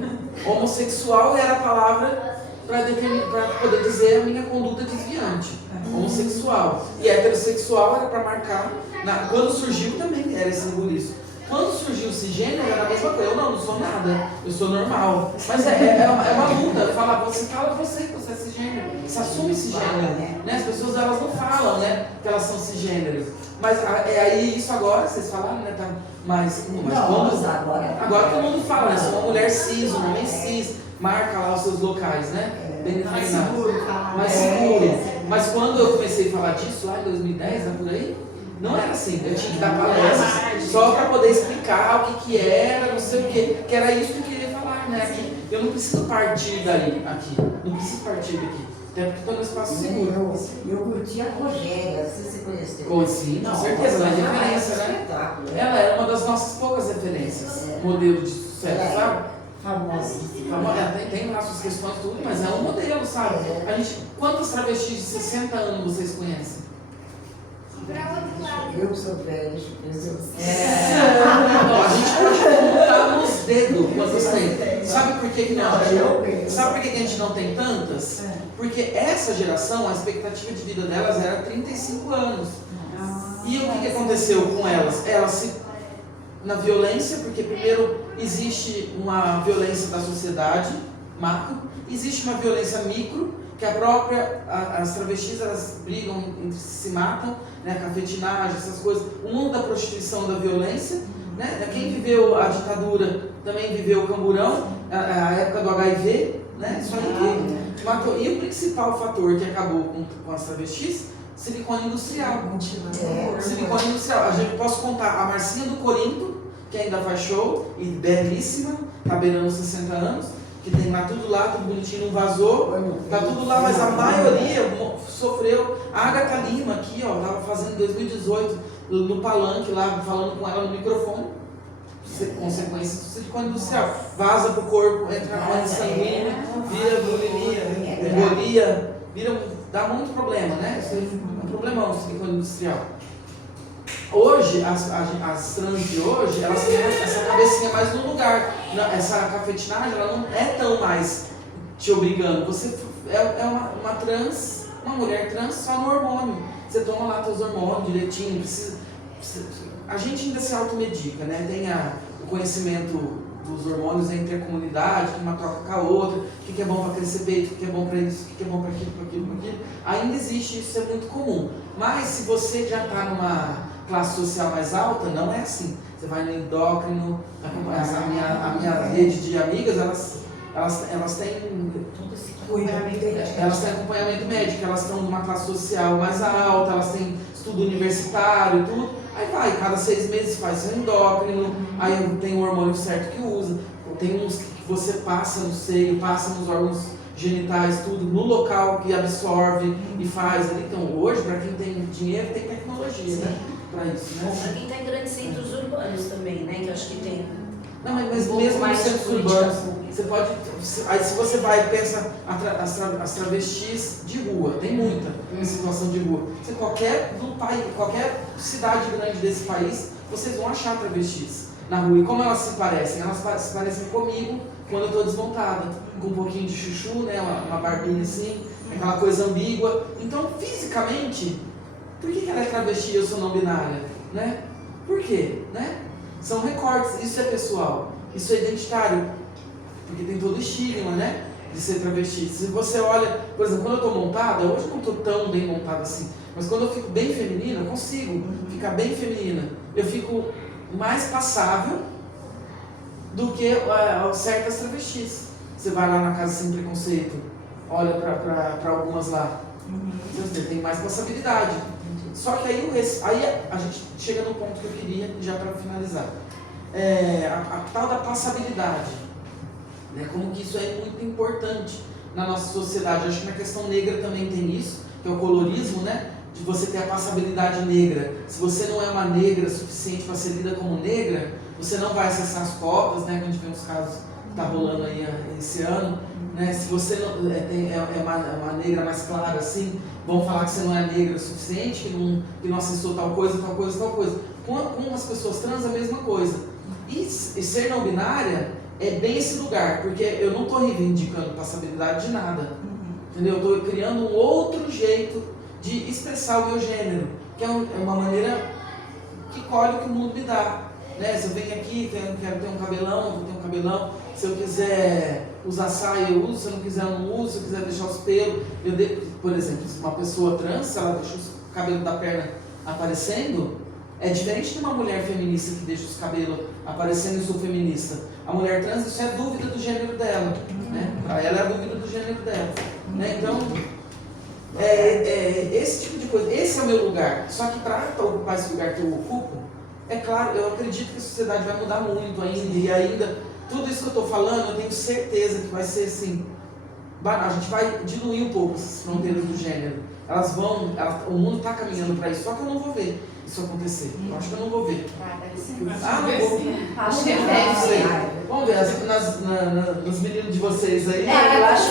homossexual era a palavra para poder dizer a minha conduta desviante. Homossexual. E heterossexual era para marcar. Quando surgiu também era esse rebuliço. Quando surgiu o cisgênero era a mesma coisa. Eu não sou nada, eu sou normal. Mas é uma luta. Você fala que você é cisgênero. Você assume cisgênero. Né? As pessoas elas não falam, né, que elas são cisgêneros. Mas aí isso agora, vocês falaram, né? Tá, mas quando, agora todo mundo fala, né? Sou uma mulher cis, um homem cis. Marca lá os seus locais, né? Bem mais seguro. Mais seguro. Mas quando eu comecei a falar disso, lá em 2010, por aí, Não era assim, eu tinha que dar palestras só para poder explicar o que era, não sei o que era isso que eu queria falar, né? Aqui, eu não preciso partir daí, aqui, não preciso partir daqui, até porque estou no espaço seguro. Eu curti a Rogéria, você conheceu? Sim, com certeza, ela é referência, né? Ela era uma das nossas poucas referências, modelo de sucesso, sabe? Famosa. Tem lá suas questões, tudo, mas é um modelo, sabe? A gente, quantas travestis de 60 anos vocês conhecem? Eu sou velha, eu sou Não, a gente pode contar nos dedos quantas tem. Sabe por que não? Sabe por que a gente não tem tantas? Porque essa geração, a expectativa de vida delas era 35 anos. E o que aconteceu com elas? Elas se na violência, porque primeiro existe uma violência da sociedade, macro, existe uma violência micro, que as travestis elas brigam entre si, se matam, né, a cafetinagem, essas coisas, o mundo da prostituição, da violência, né, quem viveu a ditadura também viveu o camburão, a época do HIV, né, isso aí que matou. E o principal fator que acabou com as travestis, silicone industrial. Silicone industrial. A gente posso contar a Marcinha do Corinto, que ainda faz show, e belíssima, tá beirando 60 anos, que tem lá tudo bonitinho, não vazou, tá tudo lá, mas a maioria sofreu. A Agatha Lima aqui, ó, tava fazendo em 2018, no palanque lá, falando com ela no microfone, consequência do silicone industrial. Vaza pro corpo, entra na corrente sanguínea, vira bulimia, embolia, dá muito problema, né? Isso é um problemão, o silicone industrial. Hoje, as trans de hoje, elas têm essa cabecinha mais no lugar. Essa cafetinagem, ela não é tão mais te obrigando. Você é uma trans, uma mulher trans só no hormônio. Você toma lá seus hormônios direitinho. A gente ainda se automedica, né? Tem o conhecimento dos hormônios entre a comunidade, que uma troca com a outra, o que é bom para crescer peito, o que é bom para isso, o que é bom para aquilo, para aquilo, para aquilo. Ainda existe, isso é muito comum. Mas se você já está numa classe social mais alta, não é assim. Você vai no endócrino, a minha rede de amigas, elas têm acompanhamento médico, elas estão numa classe social mais alta, elas têm estudo universitário e tudo. Aí vai, cada 6 meses faz seu endócrino, aí tem o hormônio certo que usa, tem uns que você passa no seio, passa nos órgãos genitais, tudo, no local que absorve e faz ali. Então hoje, para quem tem dinheiro, tem tecnologia, né? Para isso, né? Para quem está em grandes centros urbanos também, né? Que eu acho que tem. Não, mas mesmo nos centros urbanos, você pode. Aí se você vai e pensa as travestis de rua, tem muita situação de rua. Qualquer cidade grande desse país, vocês vão achar travestis na rua. E como elas se parecem? Elas se parecem comigo quando eu estou desmontada, com um pouquinho de chuchu, né? Uma barbinha assim, aquela coisa ambígua. Então, fisicamente, por que ela é travesti e eu sou não binária? Né? Por quê? Né? São recortes, isso é pessoal, isso é identitário, porque tem todo o estigma, né, de ser travesti. Se você olha, por exemplo, quando eu estou montada, hoje eu não estou tão bem montada assim, mas quando eu fico bem feminina, eu consigo ficar bem feminina, eu fico mais passável do que certas travestis. Você vai lá na Casa Sem Preconceito, olha para algumas lá, você tem mais passabilidade. Só que aí a gente chega no ponto que eu queria, já para finalizar. A tal da passabilidade. Né? Como que isso é muito importante na nossa sociedade. Eu acho que na questão negra também tem isso, que é o colorismo, né? De você ter a passabilidade negra. Se você não é uma negra suficiente para ser lida como negra, você não vai acessar as cotas, né? Que a gente vê uns casos que está rolando aí esse ano. Né? Se você não, uma negra mais clara assim, vão falar que você não é negra o suficiente, que não acessou tal coisa. Com as pessoas trans é a mesma coisa. E ser não binária é bem esse lugar, porque eu não estou reivindicando passabilidade de nada. Entendeu? Eu estou criando um outro jeito de expressar o meu gênero, que é uma maneira que colhe o que o mundo me dá. Né? Se eu venho aqui, quero ter um cabelão, vou ter um cabelão. Se eu quiser usar saia, eu uso. Se eu não quiser, eu não uso. Se eu quiser deixar os pelos, por exemplo, uma pessoa trans, se ela deixa o cabelo da perna aparecendo, é diferente de uma mulher feminista que deixa os cabelos aparecendo e sou feminista. A mulher trans, isso é dúvida do gênero dela. Né? Para ela é a dúvida do gênero dela. Né? Então, Esse tipo de coisa, esse é o meu lugar. Só que para ocupar esse lugar que eu ocupo, é claro, eu acredito que a sociedade vai mudar muito ainda, e ainda, tudo isso que eu estou falando, eu tenho certeza que vai ser assim, banal. A gente vai diluir um pouco essas fronteiras do gênero. O mundo está caminhando para isso, só que eu não vou ver isso acontecer. Eu acho que eu não vou ver. Não vou. Acho que Não sei. deve. Vamos ver nos meninos de vocês aí. Eu acho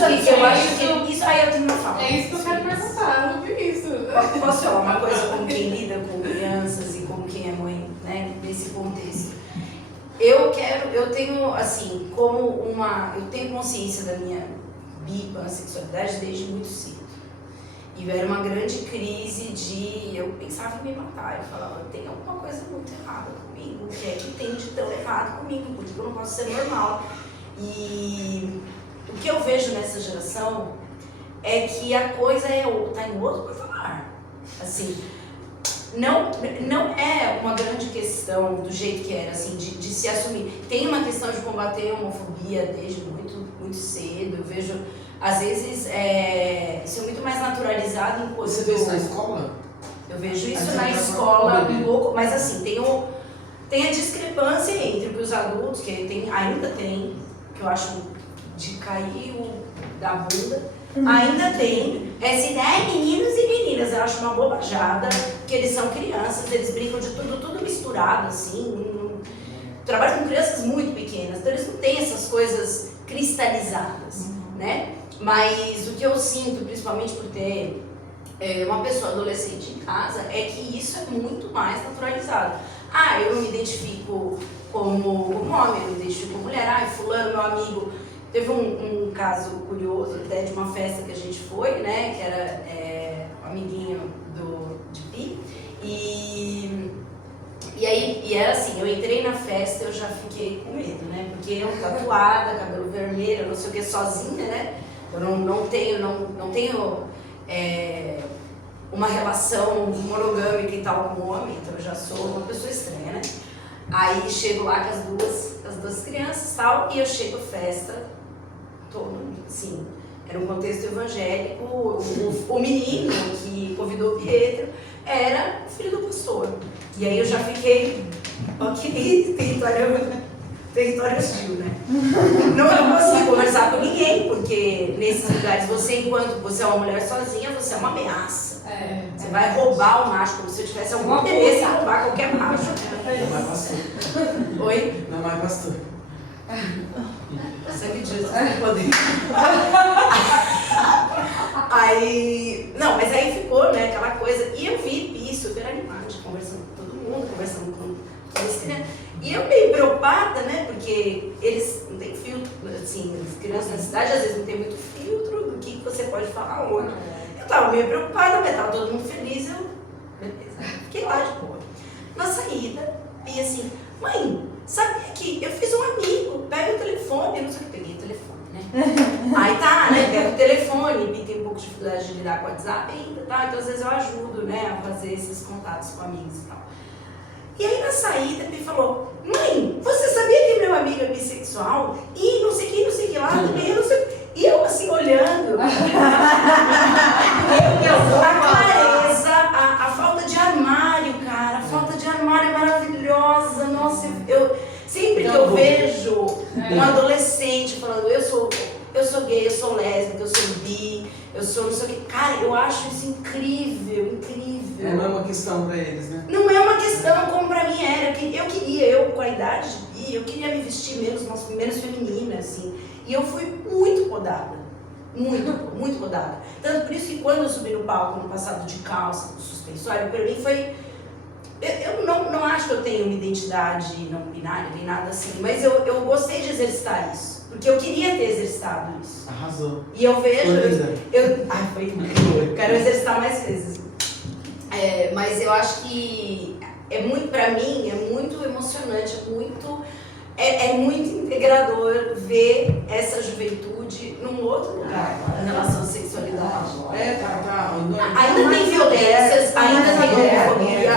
que isso aí eu tenho uma fala. É isso que eu quero perguntar, não vi isso. Posso falar uma coisa como quem lida com crianças e como quem é mãe, né, nesse contexto? Eu tenho, assim, eu tenho consciência da minha bipansexualidade desde muito cedo. E era uma grande crise eu pensava em me matar, eu falava, tem alguma coisa muito errada comigo, o que é que tem de tão errado comigo, porque eu não posso ser normal. E o que eu vejo nessa geração é que a coisa tá em outro patamar. Assim, não é uma grande questão do jeito que era, assim, de se assumir. Tem uma questão de combater a homofobia desde muito, muito cedo. Eu vejo, às vezes, isso é muito mais naturalizado enquanto... Você vê isso na escola? Eu vejo isso na escola um pouco, mas assim, tem a discrepância entre o que os adultos, que ainda tem, que eu acho de cair da bunda, ainda tem essa ideia, meninos e meninas, eu acho uma bobajada, que eles são crianças, eles brincam de tudo misturado, assim, trabalham com crianças muito pequenas, então eles não têm essas coisas cristalizadas, né? Mas o que eu sinto, principalmente por ter uma pessoa adolescente em casa, é que isso é muito mais naturalizado. Eu me identifico como homem, eu me identifico como mulher, fulano, meu amigo. Teve um caso curioso até de uma festa que a gente foi, né, que era um amiguinho de Pi, e era assim, eu entrei na festa, eu já fiquei com medo, né, porque eu tatuada, cabelo vermelho, não sei o que, sozinha, né, eu não tenho uma relação monogâmica e tal com o homem, então eu já sou uma pessoa estranha, né. Aí chego lá com as duas crianças e tal, e eu chego à festa, assim, era um contexto evangélico, o menino que convidou o Pietro era filho do pastor. E aí eu já fiquei, ok, território hostil, né? Não consigo conversar com ninguém, porque nesses lugares enquanto você é uma mulher sozinha, você é uma ameaça. Você vai roubar o macho, como se eu tivesse algum interesse em roubar qualquer macho. Não mais pastor. Oi? Não mais pastor. Sangue de Jesus tem poder. Mas aí ficou, né, aquela coisa. E eu vi Pi super animada, conversando com todo mundo, conversando com as crianças. E eu meio preocupada, né, porque eles não têm filtro, assim, as crianças na cidade às vezes não tem muito filtro do que você pode falar hoje. Eu tava meio preocupada, mas tava todo mundo feliz, beleza, fiquei lá de boa. Na saída, Pi assim, mãe, sabia que eu fiz um amigo, pega o telefone, eu não sei o que, peguei o telefone, né? Aí tá, né, pega o telefone, e tem um pouco de dificuldade de lidar com o WhatsApp ainda, tá? Então às vezes eu ajudo, né, a fazer esses contatos com amigos e tal. E aí na saída, ele falou, mãe, você sabia que meu amigo é bissexual? E não sei o que lá, também, eu não sei. E eu assim, olhando, a clareza, a falta de armário, cara, a falta de armário é maravilhosa, nossa, sempre que eu vejo um adolescente falando, eu sou gay, eu sou lésbica, eu sou bi, eu sou não sei o que, cara, eu acho isso incrível, incrível. Não é uma questão pra eles, né? Não é uma questão como pra mim era, eu com a idade de bi, eu queria me vestir menos feminina, assim, e eu fui muito podada, muito podada. Tanto por isso que quando eu subi no palco no passado de calça, suspensório, pra mim foi... Eu não acho que eu tenho uma identidade não binária, nem nada assim, mas eu gostei de exercitar isso, porque eu queria ter exercitado isso. Arrasou. E eu vejo... Foi eu quero exercitar mais vezes. Mas eu acho que pra mim, é muito emocionante, é muito integrador ver essa juventude num outro lugar em relação à sexualidade. Ainda tem violências, ainda tem homofobia,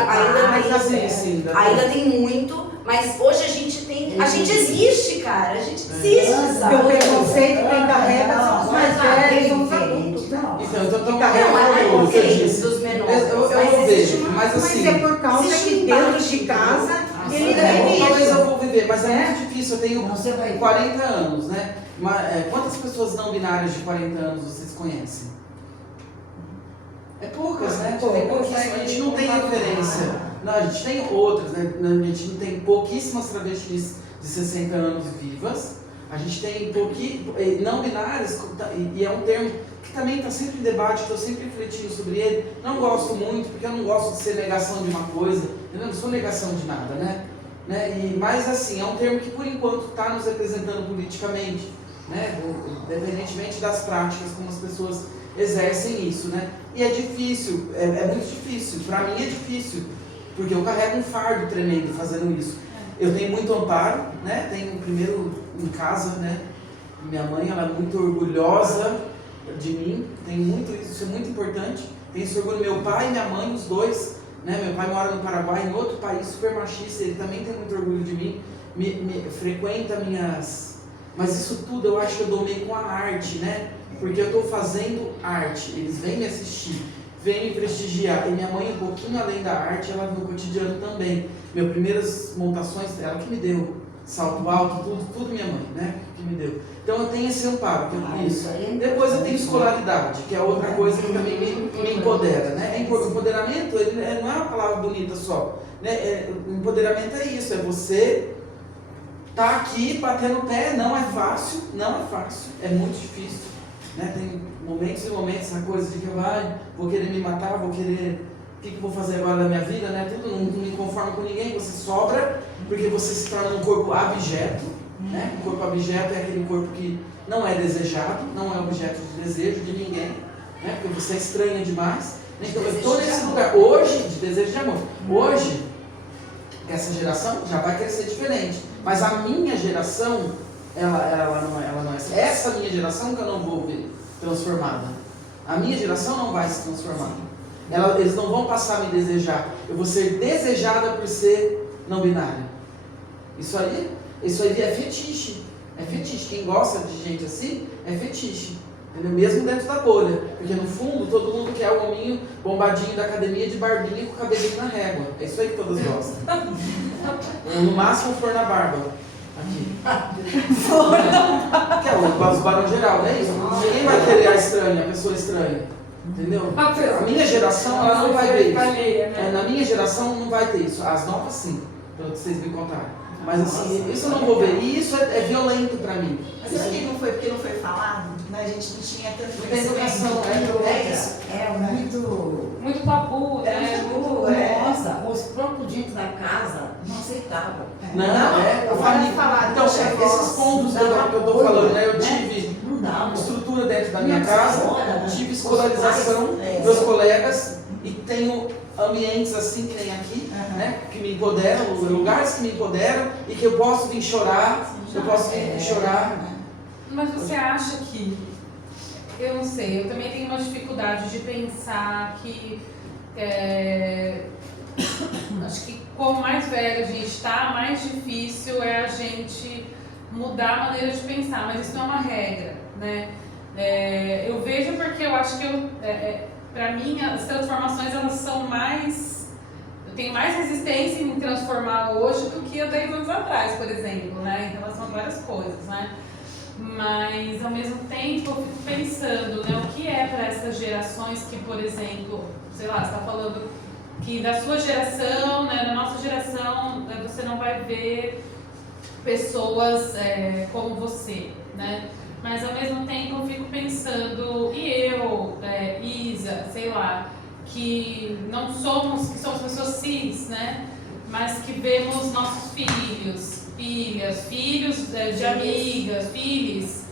ainda tem muito, mas hoje a gente existe, cara, a gente existe, sabe? Porque o preconceito quem carrega são os mais velhos, são os adultos, não. Então, Então, carrega o que eu disse. dos menores. Eu vou ver, mas assim... Mas é por causa existe que um dentro impacto. de casa ele talvez vive eu vou viver, mas é muito difícil. Eu tenho Você vai 40 anos, né? Quantas pessoas não binárias de 40 anos vocês conhecem? É poucas, né? A gente não tem referência. Não, a gente tem outras, né? A gente não tem pouquíssimas travestis de 60 anos vivas. A gente tem não binárias, e é um termo que também está sempre em debate, estou sempre refletindo sobre ele. Não gosto muito, porque eu não gosto de ser negação de uma coisa, eu não sou negação de nada, né? Mas assim, é um termo que por enquanto está nos representando politicamente, né? Independentemente das práticas, como as pessoas exercem isso, né? E é difícil, é muito difícil, para mim é difícil, porque eu carrego um fardo tremendo fazendo isso. Eu tenho muito amparo, né? Tenho primeiro em casa, né? Minha mãe, ela é muito orgulhosa de mim, tem muito isso é muito importante. Tenho esse orgulho, meu pai e minha mãe, os dois, né? Meu pai mora no Paraguai, em outro país super machista, ele também tem muito orgulho de mim, me frequenta minhas... Mas isso tudo eu acho que eu dou meio com a arte, né? Porque eu estou fazendo arte, eles vêm me assistir, vêm me prestigiar. E minha mãe, um pouquinho além da arte, ela no cotidiano também. Minhas primeiras montações, ela que me deu. Salto alto, tudo minha mãe, né? Que me deu. Então eu tenho esse amparo, que é isso. Depois eu tenho escolaridade, que é outra coisa que também me empodera, né? Empoderamento, ele não é uma palavra bonita só. Né? Empoderamento é isso, é você tá aqui batendo o pé, não é fácil, é muito difícil. Né? Tem momentos e momentos, essa coisa de que eu vou querer me matar, vou querer... O que eu vou fazer agora da minha vida, né? Tudo, não me conformo com ninguém, você sobra, porque você se torna um corpo abjeto, né? O corpo abjeto é aquele corpo que não é desejado, não é objeto de desejo de ninguém, né? Porque você é estranha demais. Então eu estou nesse lugar, hoje, de desejo de amor. Hoje, essa geração já vai crescer diferente, mas a minha geração, ela não é. Essa minha geração que eu não vou ver transformada. A minha geração não vai se transformar. Eles não vão passar a me desejar. Eu vou ser desejada por ser não binária. Isso aí é fetiche. É fetiche. Quem gosta de gente assim é fetiche. Entendeu? Mesmo dentro da bolha. Porque no fundo todo mundo quer o hominho bombadinho da academia de barbinha com o cabelinho na régua. É isso aí que todas gostam. Ou no máximo for na barba. Aqui. Que é o barão geral, não é isso? Ninguém vai querer a estranha, a pessoa estranha. Entendeu? A minha geração ela não vai ver isso. Na minha geração não vai ter isso. As novas sim, pelo que vocês me contaram. Mas assim, isso eu não vou ver. E isso é violento pra mim. Mas será que não foi porque não foi falado? Né? A gente não tinha tanto Não tem educação, é isso. É Muito tabu, né? Nossa, os próprios dentro da casa não aceitavam. Não, a família. Então, esses pontos que eu tô falando, né? Eu tive estrutura dentro da minha casa, tive escolarização, meus colegas, e tenho ambientes assim que nem aqui, né? Que me empoderam, lugares que me empoderam e que eu posso vir chorar, eu posso vir chorar. Mas você acha que, eu não sei, eu também tenho uma dificuldade de pensar que, acho que quanto mais velho a gente está, mais difícil é a gente mudar a maneira de pensar, mas isso não é uma regra, né? Eu vejo porque eu acho que para mim as transformações elas são mais, eu tenho mais resistência em me transformar hoje do que há 10 anos atrás, por exemplo, né? Em relação a várias coisas, né? Mas ao mesmo tempo eu fico pensando, né, o que é para essas gerações que, por exemplo, sei lá, você está falando que da sua geração, né, da nossa geração, você não vai ver pessoas como você, né? Mas ao mesmo tempo eu fico pensando, e eu, Isa, sei lá, que somos pessoas cis, né? Mas que vemos nossos filhos, filhos de amigas, filhos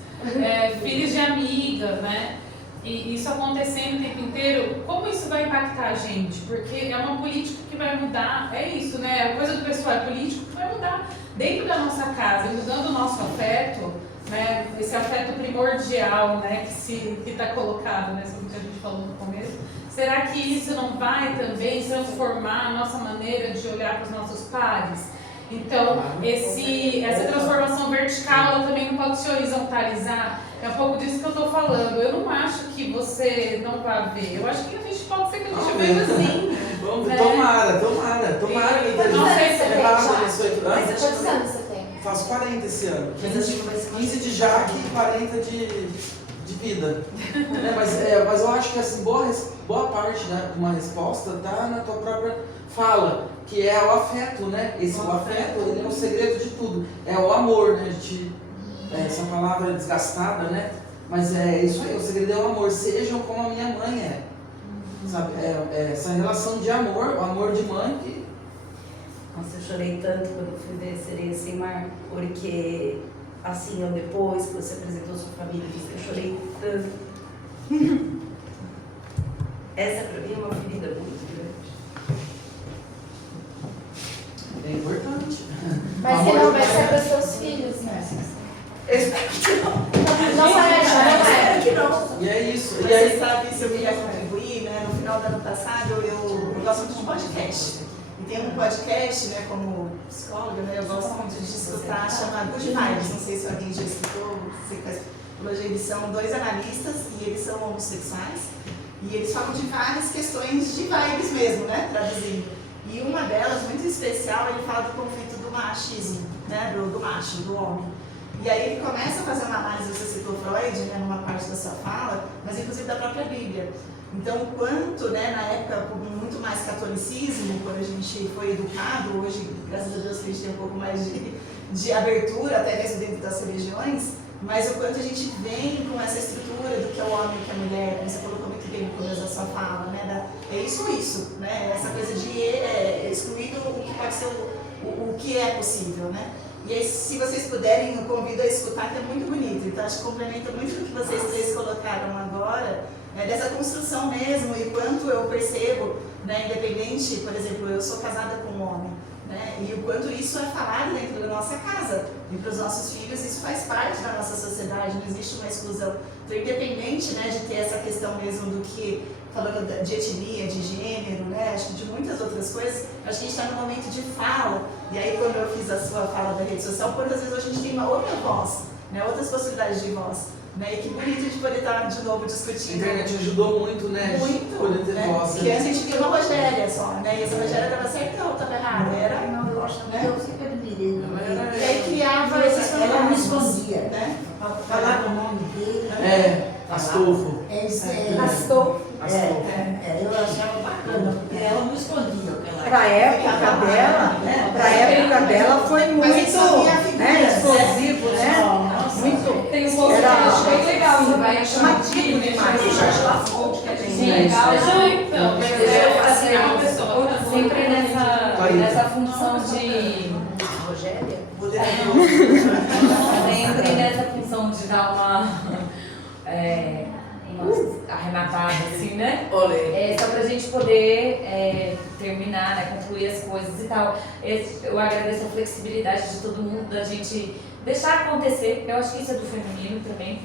de amigas, né? E isso acontecendo o tempo inteiro, como isso vai impactar a gente? Porque é uma política que vai mudar, é isso, né? A coisa do pessoal é político que vai mudar dentro da nossa casa, mudando o nosso afeto, né? Esse afeto primordial, né? Que está colocado, né? Sobre o que a gente falou no começo. Será que isso não vai também transformar a nossa maneira de olhar para os nossos pares? Então, essa transformação vertical ela também não pode se horizontalizar. É um pouco disso que eu estou falando. Eu não acho acho que você não vai ver. Eu acho que a gente pode ser que a gente Vamos veja ver. sim. Vamos né? ver, tomara que Não sei se errado, abençoe. Quantos anos você tem? Faço 40 esse ano. Mas acho que vai ser 15 de Jaque e 40 de vida. Mas eu acho que assim, boa parte de uma resposta está na tua própria fala, que é o afeto, né? O afeto, ele é o segredo de tudo. É o amor, né? Essa palavra é desgastada, né? Mas é isso aí, o segredo é o amor. Sejam como a minha mãe é. Sabe? Essa relação de amor, o amor de mãe que... Nossa, eu chorei tanto quando eu fui ver Sereia Sem Mar, porque assim, eu depois que você apresentou sua família, eu chorei tanto. Essa pra mim é uma ferida muito grande. É importante. Mas Amor você não de vai mãe. ser para os seus filhos, né? Eu espero que não. Não é, Eu espero não que não. E é isso. Mas E aí, você sabe, se eu queria contribuir, né? No final do ano passado eu gosto muito de podcast. E tem um podcast, né, como psicóloga, né, eu gosto muito de escutar, chamado Good Vibes. Não sei se alguém já escutou, você faz psicologia. Eles são 2 analistas e eles são homossexuais. E eles falam de várias questões de vibes mesmo, né, traduzindo. E uma delas, muito especial, ele fala do conflito do machismo, né, do macho, do homem. E aí ele começa a fazer uma análise, você citou Freud, né, numa parte da sua fala, mas inclusive da própria Bíblia. Então, o quanto, né, na época, com muito mais catolicismo, quando a gente foi educado, hoje, graças a Deus, a gente tem um pouco mais de abertura, até mesmo dentro das religiões, mas o quanto a gente vem com essa estrutura do que é o homem e que é a mulher, como você colocou muito bem no começo da sua fala, né, é isso, né, essa coisa de excluir o que pode ser o que é possível, né. E aí, se vocês puderem, eu convido a escutar, que é muito bonito. Então, acho que complementa muito do que vocês 3 colocaram agora, né, dessa construção mesmo, e quanto eu percebo, né, independente, por exemplo, eu sou casada com um homem, né, e o quanto isso é falado dentro da nossa casa, e para os nossos filhos isso faz parte da nossa sociedade, não existe uma exclusão. Então, independente, né, de ter essa questão mesmo do que, falando de etnia, de gênero, né, acho que de muitas outras coisas, acho que a gente está num momento de fala, e aí quando eu fiz a sua fala da rede social, quantas vezes hoje a gente tem uma outra voz, né, outras possibilidades de voz, né, e que bonito de poder estar de novo a discutindo. internet ajudou muito, né? Muito, Poder ter né? voz. Porque antes a gente via uma Rogéria só, né, e essa Rogéria estava certa ou estava errada, era, Não, eu acho que eu sempre admirei. e aí criava esses Ela não me fantasmas, escondia. né. Falava o nome dele. Astolfo. Astolfo. Eu achava bacana, porque ela não escondia o que ela Pra época dela foi muito, Mas isso é a figura, né, explosivo, né? Nossa, Muito. Tem um podcast bem legal, você vai chamativo demais. Então, eu assim, uma pessoa. Sempre nessa função de... Rogéria? Sempre nessa função de dar uma arrematada, assim, né? Olê. Só pra gente poder terminar, né? Concluir as coisas e tal. Eu agradeço a flexibilidade de todo mundo, da gente deixar acontecer. Eu acho que isso é do feminino também,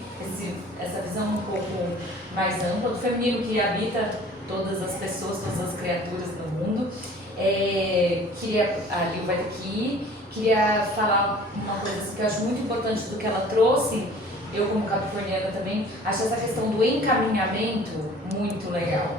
essa visão um pouco mais ampla, do feminino que habita todas as pessoas, todas as criaturas do mundo. A Lil vai ter que ir. Queria falar uma coisa assim, que eu acho muito importante do que ela trouxe, eu como capricorniana também, acho essa questão do encaminhamento muito legal.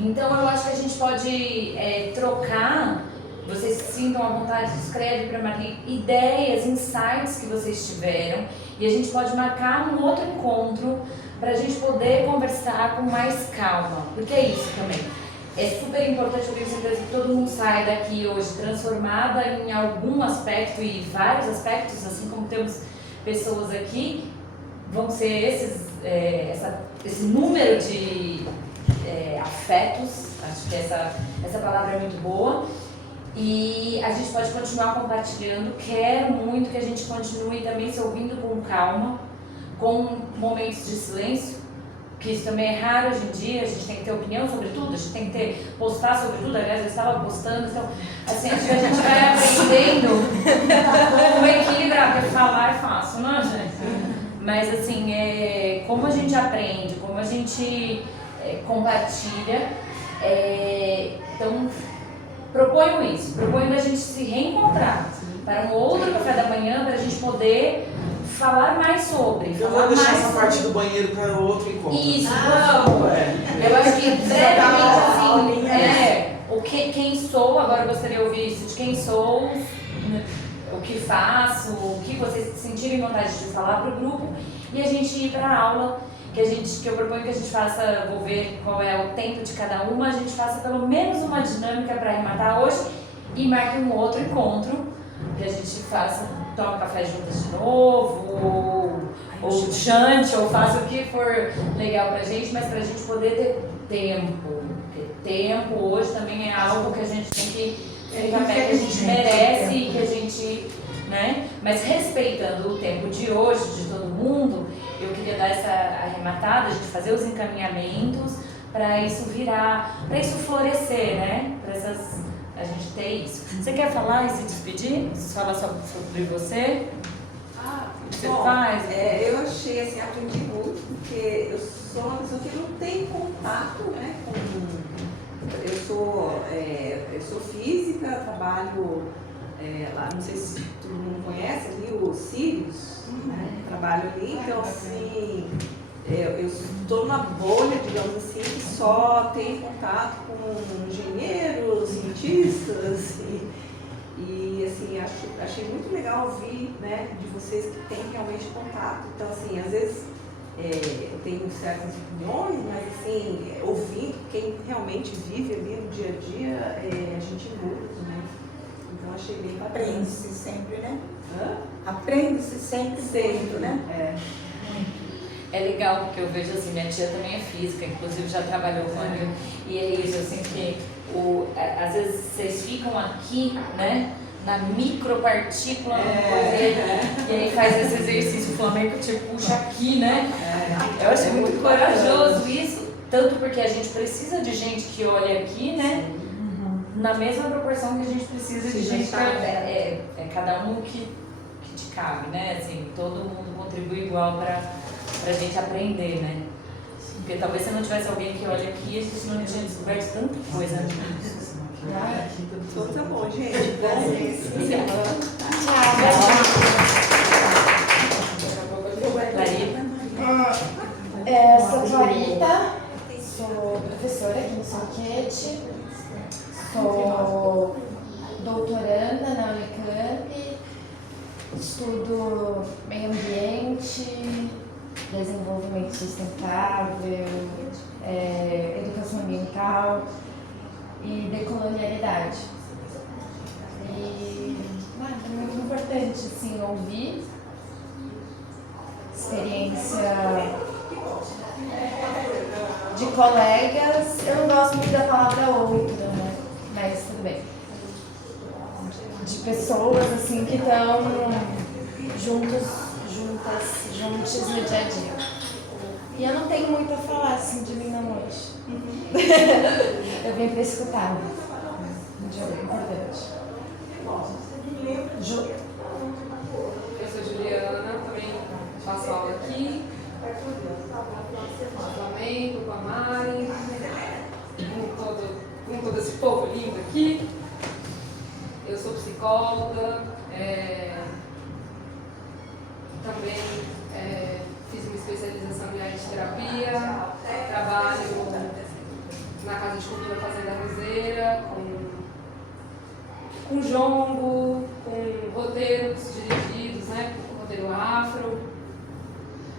Então eu acho que a gente pode trocar, vocês se sintam à vontade, escreve para Marie ideias, insights que vocês tiveram, e a gente pode marcar um outro encontro para a gente poder conversar com mais calma, porque é isso também. É super importante, eu tenho certeza que todo mundo sai daqui hoje transformada em algum aspecto e vários aspectos, assim como temos pessoas aqui, vão ser esse número de afetos, acho que essa palavra é muito boa, e a gente pode continuar compartilhando. Quero muito que a gente continue também se ouvindo com calma, com momentos de silêncio, que isso também é raro hoje em dia. A gente tem que ter opinião sobre tudo, a gente tem que postar sobre tudo. Aliás, eu estava postando, então assim, a gente vai aprendendo como equilibrar, porque falar é fácil, não é, gente? Mas assim, como a gente aprende, como a gente compartilha, então proponho isso, proponho a gente se reencontrar para um outro café da manhã, para a gente poder falar mais sobre. Eu falar vou deixar mais essa sobre... parte do banheiro para outro encontro. Isso, É. eu acho que brevemente assim, aulinha. quem sou, agora eu gostaria de ouvir isso de quem sou, né, o que faço, o que vocês sentirem vontade de falar para o grupo e a gente ir para a aula, que eu proponho que a gente faça, vou ver qual é o tempo de cada uma, a gente faça pelo menos uma dinâmica para arrematar hoje e marque um outro encontro, que a gente faça, tome café juntas de novo, ou chante, ou faça o que for legal pra gente, mas pra gente poder ter tempo. Porque tempo hoje também é algo que a gente tem que ficar bem, que a gente merece e que a gente, né? Mas respeitando o tempo de hoje, de todo mundo, eu queria dar essa arrematada, a gente fazer os encaminhamentos para isso virar, para isso florescer, né? Para a gente ter isso. Você quer falar e se despedir? Falar sobre você? O que você faz? Eu achei assim, aprendi muito, porque eu sou uma pessoa que não tem contato, né, eu sou física, trabalho lá, não sei se todo mundo conhece ali, o Sirius, né, trabalho ali, então assim, eu estou numa bolha, digamos assim, que só tem contato com engenheiros, cientistas e assim, achei muito legal ouvir, né, de vocês que têm realmente contato. Então, assim, às vezes eu tenho certas opiniões, mas assim, ouvindo quem realmente vive ali no dia a dia, a gente muda, né? Então, achei bem bacana. Aprende-se sempre, né? Hã? Aprende-se sempre, Sempre, né? É legal porque eu vejo assim, minha tia também é física, inclusive já trabalhou com a e é isso, assim, que às vezes vocês ficam aqui, né, na micropartícula, e aí faz esse exercício, o Flamengo te puxa aqui, né? Eu acho muito corajoso isso, tanto porque a gente precisa de gente que olha aqui, né? Na mesma proporção que a gente precisa de gente que é cada um que te cabe, né? Assim, todo mundo contribui igual pra gente aprender, né? Porque talvez se não tivesse alguém que olha aqui, a gente não tinha descoberto tanta coisa. Então tá bom, gente. Prazer. Obrigada. Sou Clarita, sou professora aqui no Sorquete, sou doutoranda na Unicamp, estudo meio ambiente, desenvolvimento sustentável, educação ambiental e decolonialidade. E é muito importante assim, ouvir experiência de colegas. Eu não gosto muito da palavra outra, né? Mas tudo bem. De pessoas assim que estão juntos no dia a dia. E eu não tenho muito a falar assim de mim não hoje. Eu vim para escutar. Um dia importante. Eu sou Juliana, também faço aula aqui, no Flamengo, com a Mari, com todo esse povo lindo aqui. Eu sou psicóloga, também fiz uma especialização em arte terapia, trabalho na Casa de Cultura Fazenda Roseira, com jongo, com roteiros dirigidos, né, com roteiro afro.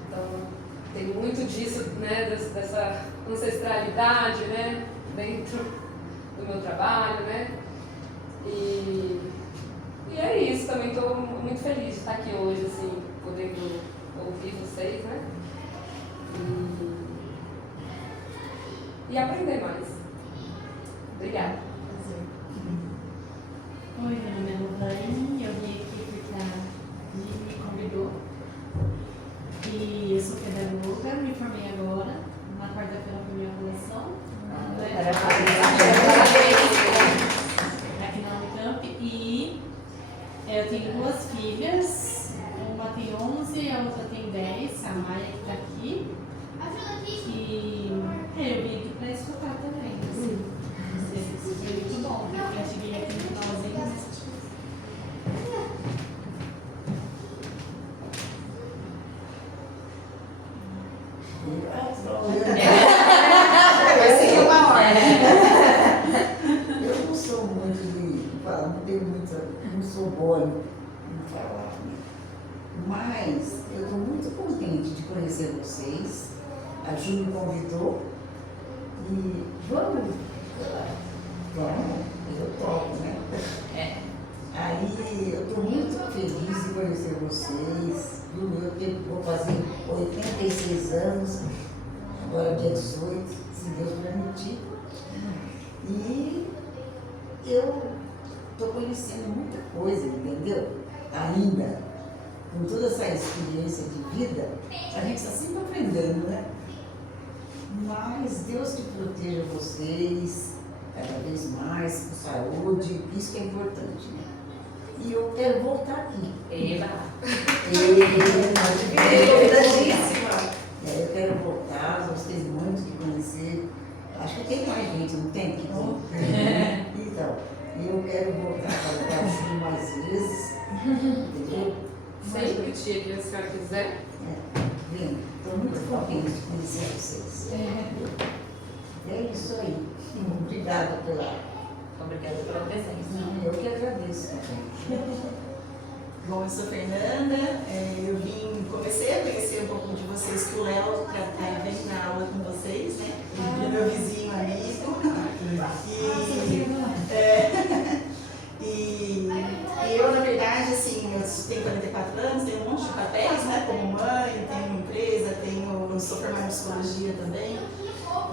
Então, tem muito disso, né, dessa ancestralidade, né, dentro do meu trabalho, né. E é isso, também estou muito feliz de estar aqui hoje, assim, podendo ouvir vocês, né, e aprender mais. Obrigada. Oi, meu nome é Lohane, eu vim aqui porque a Lili me convidou. E eu sou pedagoga, me formei agora, na quarta-feira foi minha avaliação. Aqui na Unicamp. E eu tenho duas filhas, uma tem 11 e a outra tem 10, a Maia que está aqui. E eu vim aqui para escutar também, assim, vocês. Vai ser uma hora. Eu não sou muito de falar, não sou boa em falar, né? Mas eu estou muito contente de conhecer vocês. A Ju me convidou e vamos, eu topo, né? Aí eu estou muito feliz de conhecer vocês, viu? Eu vou fazer 86 anos, agora dia 18, se Deus permitir. E eu estou conhecendo muita coisa, entendeu? Ainda, com toda essa experiência de vida, a gente está sempre aprendendo, né? Mas Deus que proteja vocês cada vez mais, com saúde, isso que é importante, né? E eu quero voltar aqui. Eba! Convidadíssima! Eu quero voltar, gostei muito de conhecer. Acho que tem mais gente, não tem? Então, eu quero voltar para o Brasil mais vezes, entendeu? Sempre, tia, que a senhora quiser. Bem, estou muito contente de conhecer vocês. É isso aí. Obrigada Obrigada pela presença. Eu que agradeço. Bom, eu sou Fernanda, comecei a conhecer um pouco de vocês, que o Léo vem na aula com vocês, né? Ele é meu vizinho amigo. E eu, na verdade, assim, eu tenho 44 anos, tenho um monte de papéis, né? Como mãe, tenho uma empresa, sou formada em psicologia também.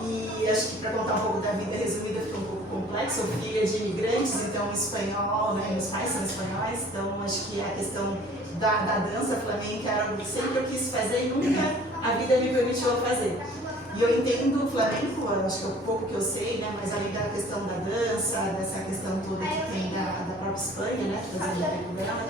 E acho que para contar um pouco da vida resumida fica um pouco complexo. Eu sou filha de imigrantes, então espanhol, né? Meus pais são espanhóis, então acho que a questão da dança flamenca era algo que sempre eu quis fazer e nunca a vida me permitiu fazer. E eu entendo o flamenco, acho que é o pouco que eu sei, né? Mas além da questão da dança, dessa questão toda que tem da própria Espanha, né? Trazendo um pouco dela,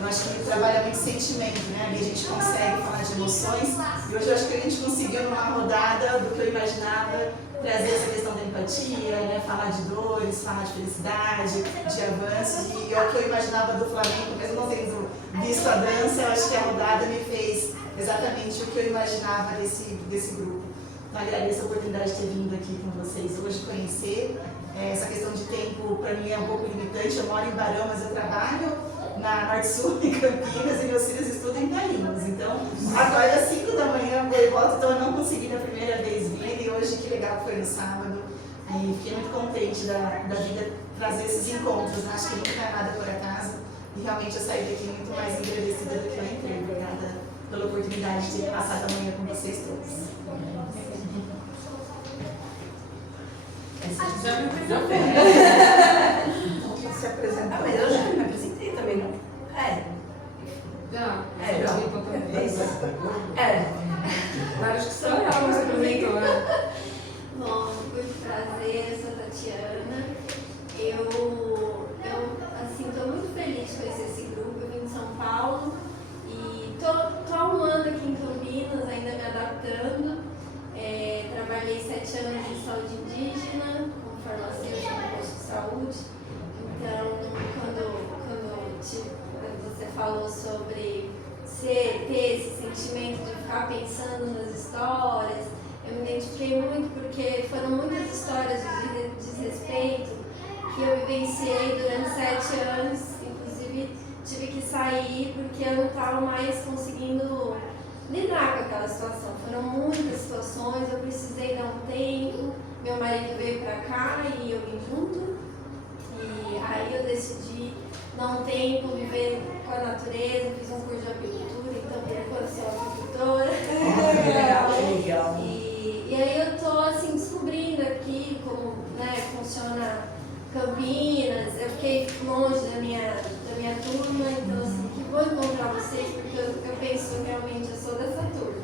eu acho que ele trabalha muito sentimento, né? Ali a gente consegue falar de emoções. E hoje eu acho que a gente conseguiu, numa rodada do que eu imaginava, trazer essa questão da empatia, né? Falar de dores, falar de felicidade, de avanços. E é o que eu imaginava do flamenco, mesmo não tendo visto a dança, eu acho que a rodada me fez exatamente o que eu imaginava desse grupo. Então, agradeço a oportunidade de ter vindo aqui com vocês hoje, conhecer. Essa questão de tempo, para mim, é um pouco limitante. Eu moro em Barão, mas eu trabalho na Norte Sul, em Campinas, e meus filhos estudam em Carinas. Então, acordo às 5 da manhã, eu volto, então eu não consegui na primeira vez vir, e hoje que legal que foi no sábado. E fiquei muito contente da vida trazer esses encontros, né? Acho que nunca é nada por acaso. E realmente eu saí daqui muito mais agradecida do que eu entrei. Obrigada pela oportunidade de ter passado a manhã com vocês todos. Já me apresentou. Se apresentar. Mas eu já me apresentei também, não? Já? Já. Mas acho que só ela não se apresentou, né? Bom, muito prazer, eu sou a Tatiana. Eu assim, estou muito feliz de conhecer esse grupo. Eu vim de São Paulo e tô há um ano aqui em Campinas, ainda me adaptando. Trabalhei 7 anos em saúde indígena, como farmacêutica no posto de saúde. Então, quando você falou sobre ter esse sentimento de ficar pensando nas histórias, eu me identifiquei muito porque foram muitas histórias de desrespeito que eu vivenciei durante 7 anos. Inclusive, tive que sair porque eu não estava mais conseguindo lidar com aquela situação. Foram muitas situações, eu precisei dar um tempo, meu marido veio pra cá e eu vim junto. E aí eu decidi dar um tempo, viver com a natureza, fiz um curso de apicultura, então por enquanto sou apicultora. Legal. E aí eu tô assim descobrindo aqui como, né, funciona Campinas. Eu fiquei longe da minha turma, então assim, que bom encontrar vocês, porque eu penso realmente, eu sou dessa turma.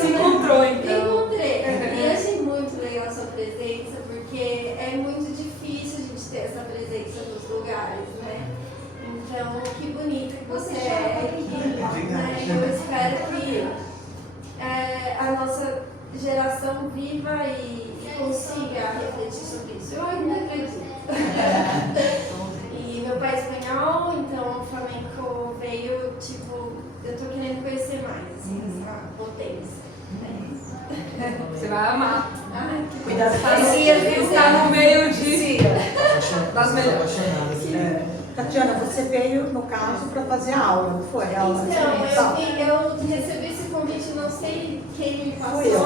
Se encontrou, então. Me encontrei. E achei muito legal a sua presença, porque é muito difícil a gente ter essa presença nos lugares, né? Então, que bonito que você é aqui, né? Eu espero que a nossa geração viva e consiga refletir sobre isso. Eu ainda acredito. E meu pai é espanhol, então o flamenco veio, tipo, eu tô querendo conhecer mais, assim, essa potência. Você vai amar. Ai, que Cuidado com delícia. isso. Está no meio de... Das melhores. Tatiana, você veio, no caso, para fazer a aula, não foi? A aula de Então, experimental. eu recebi esse convite, não sei quem me passou. Fui eu.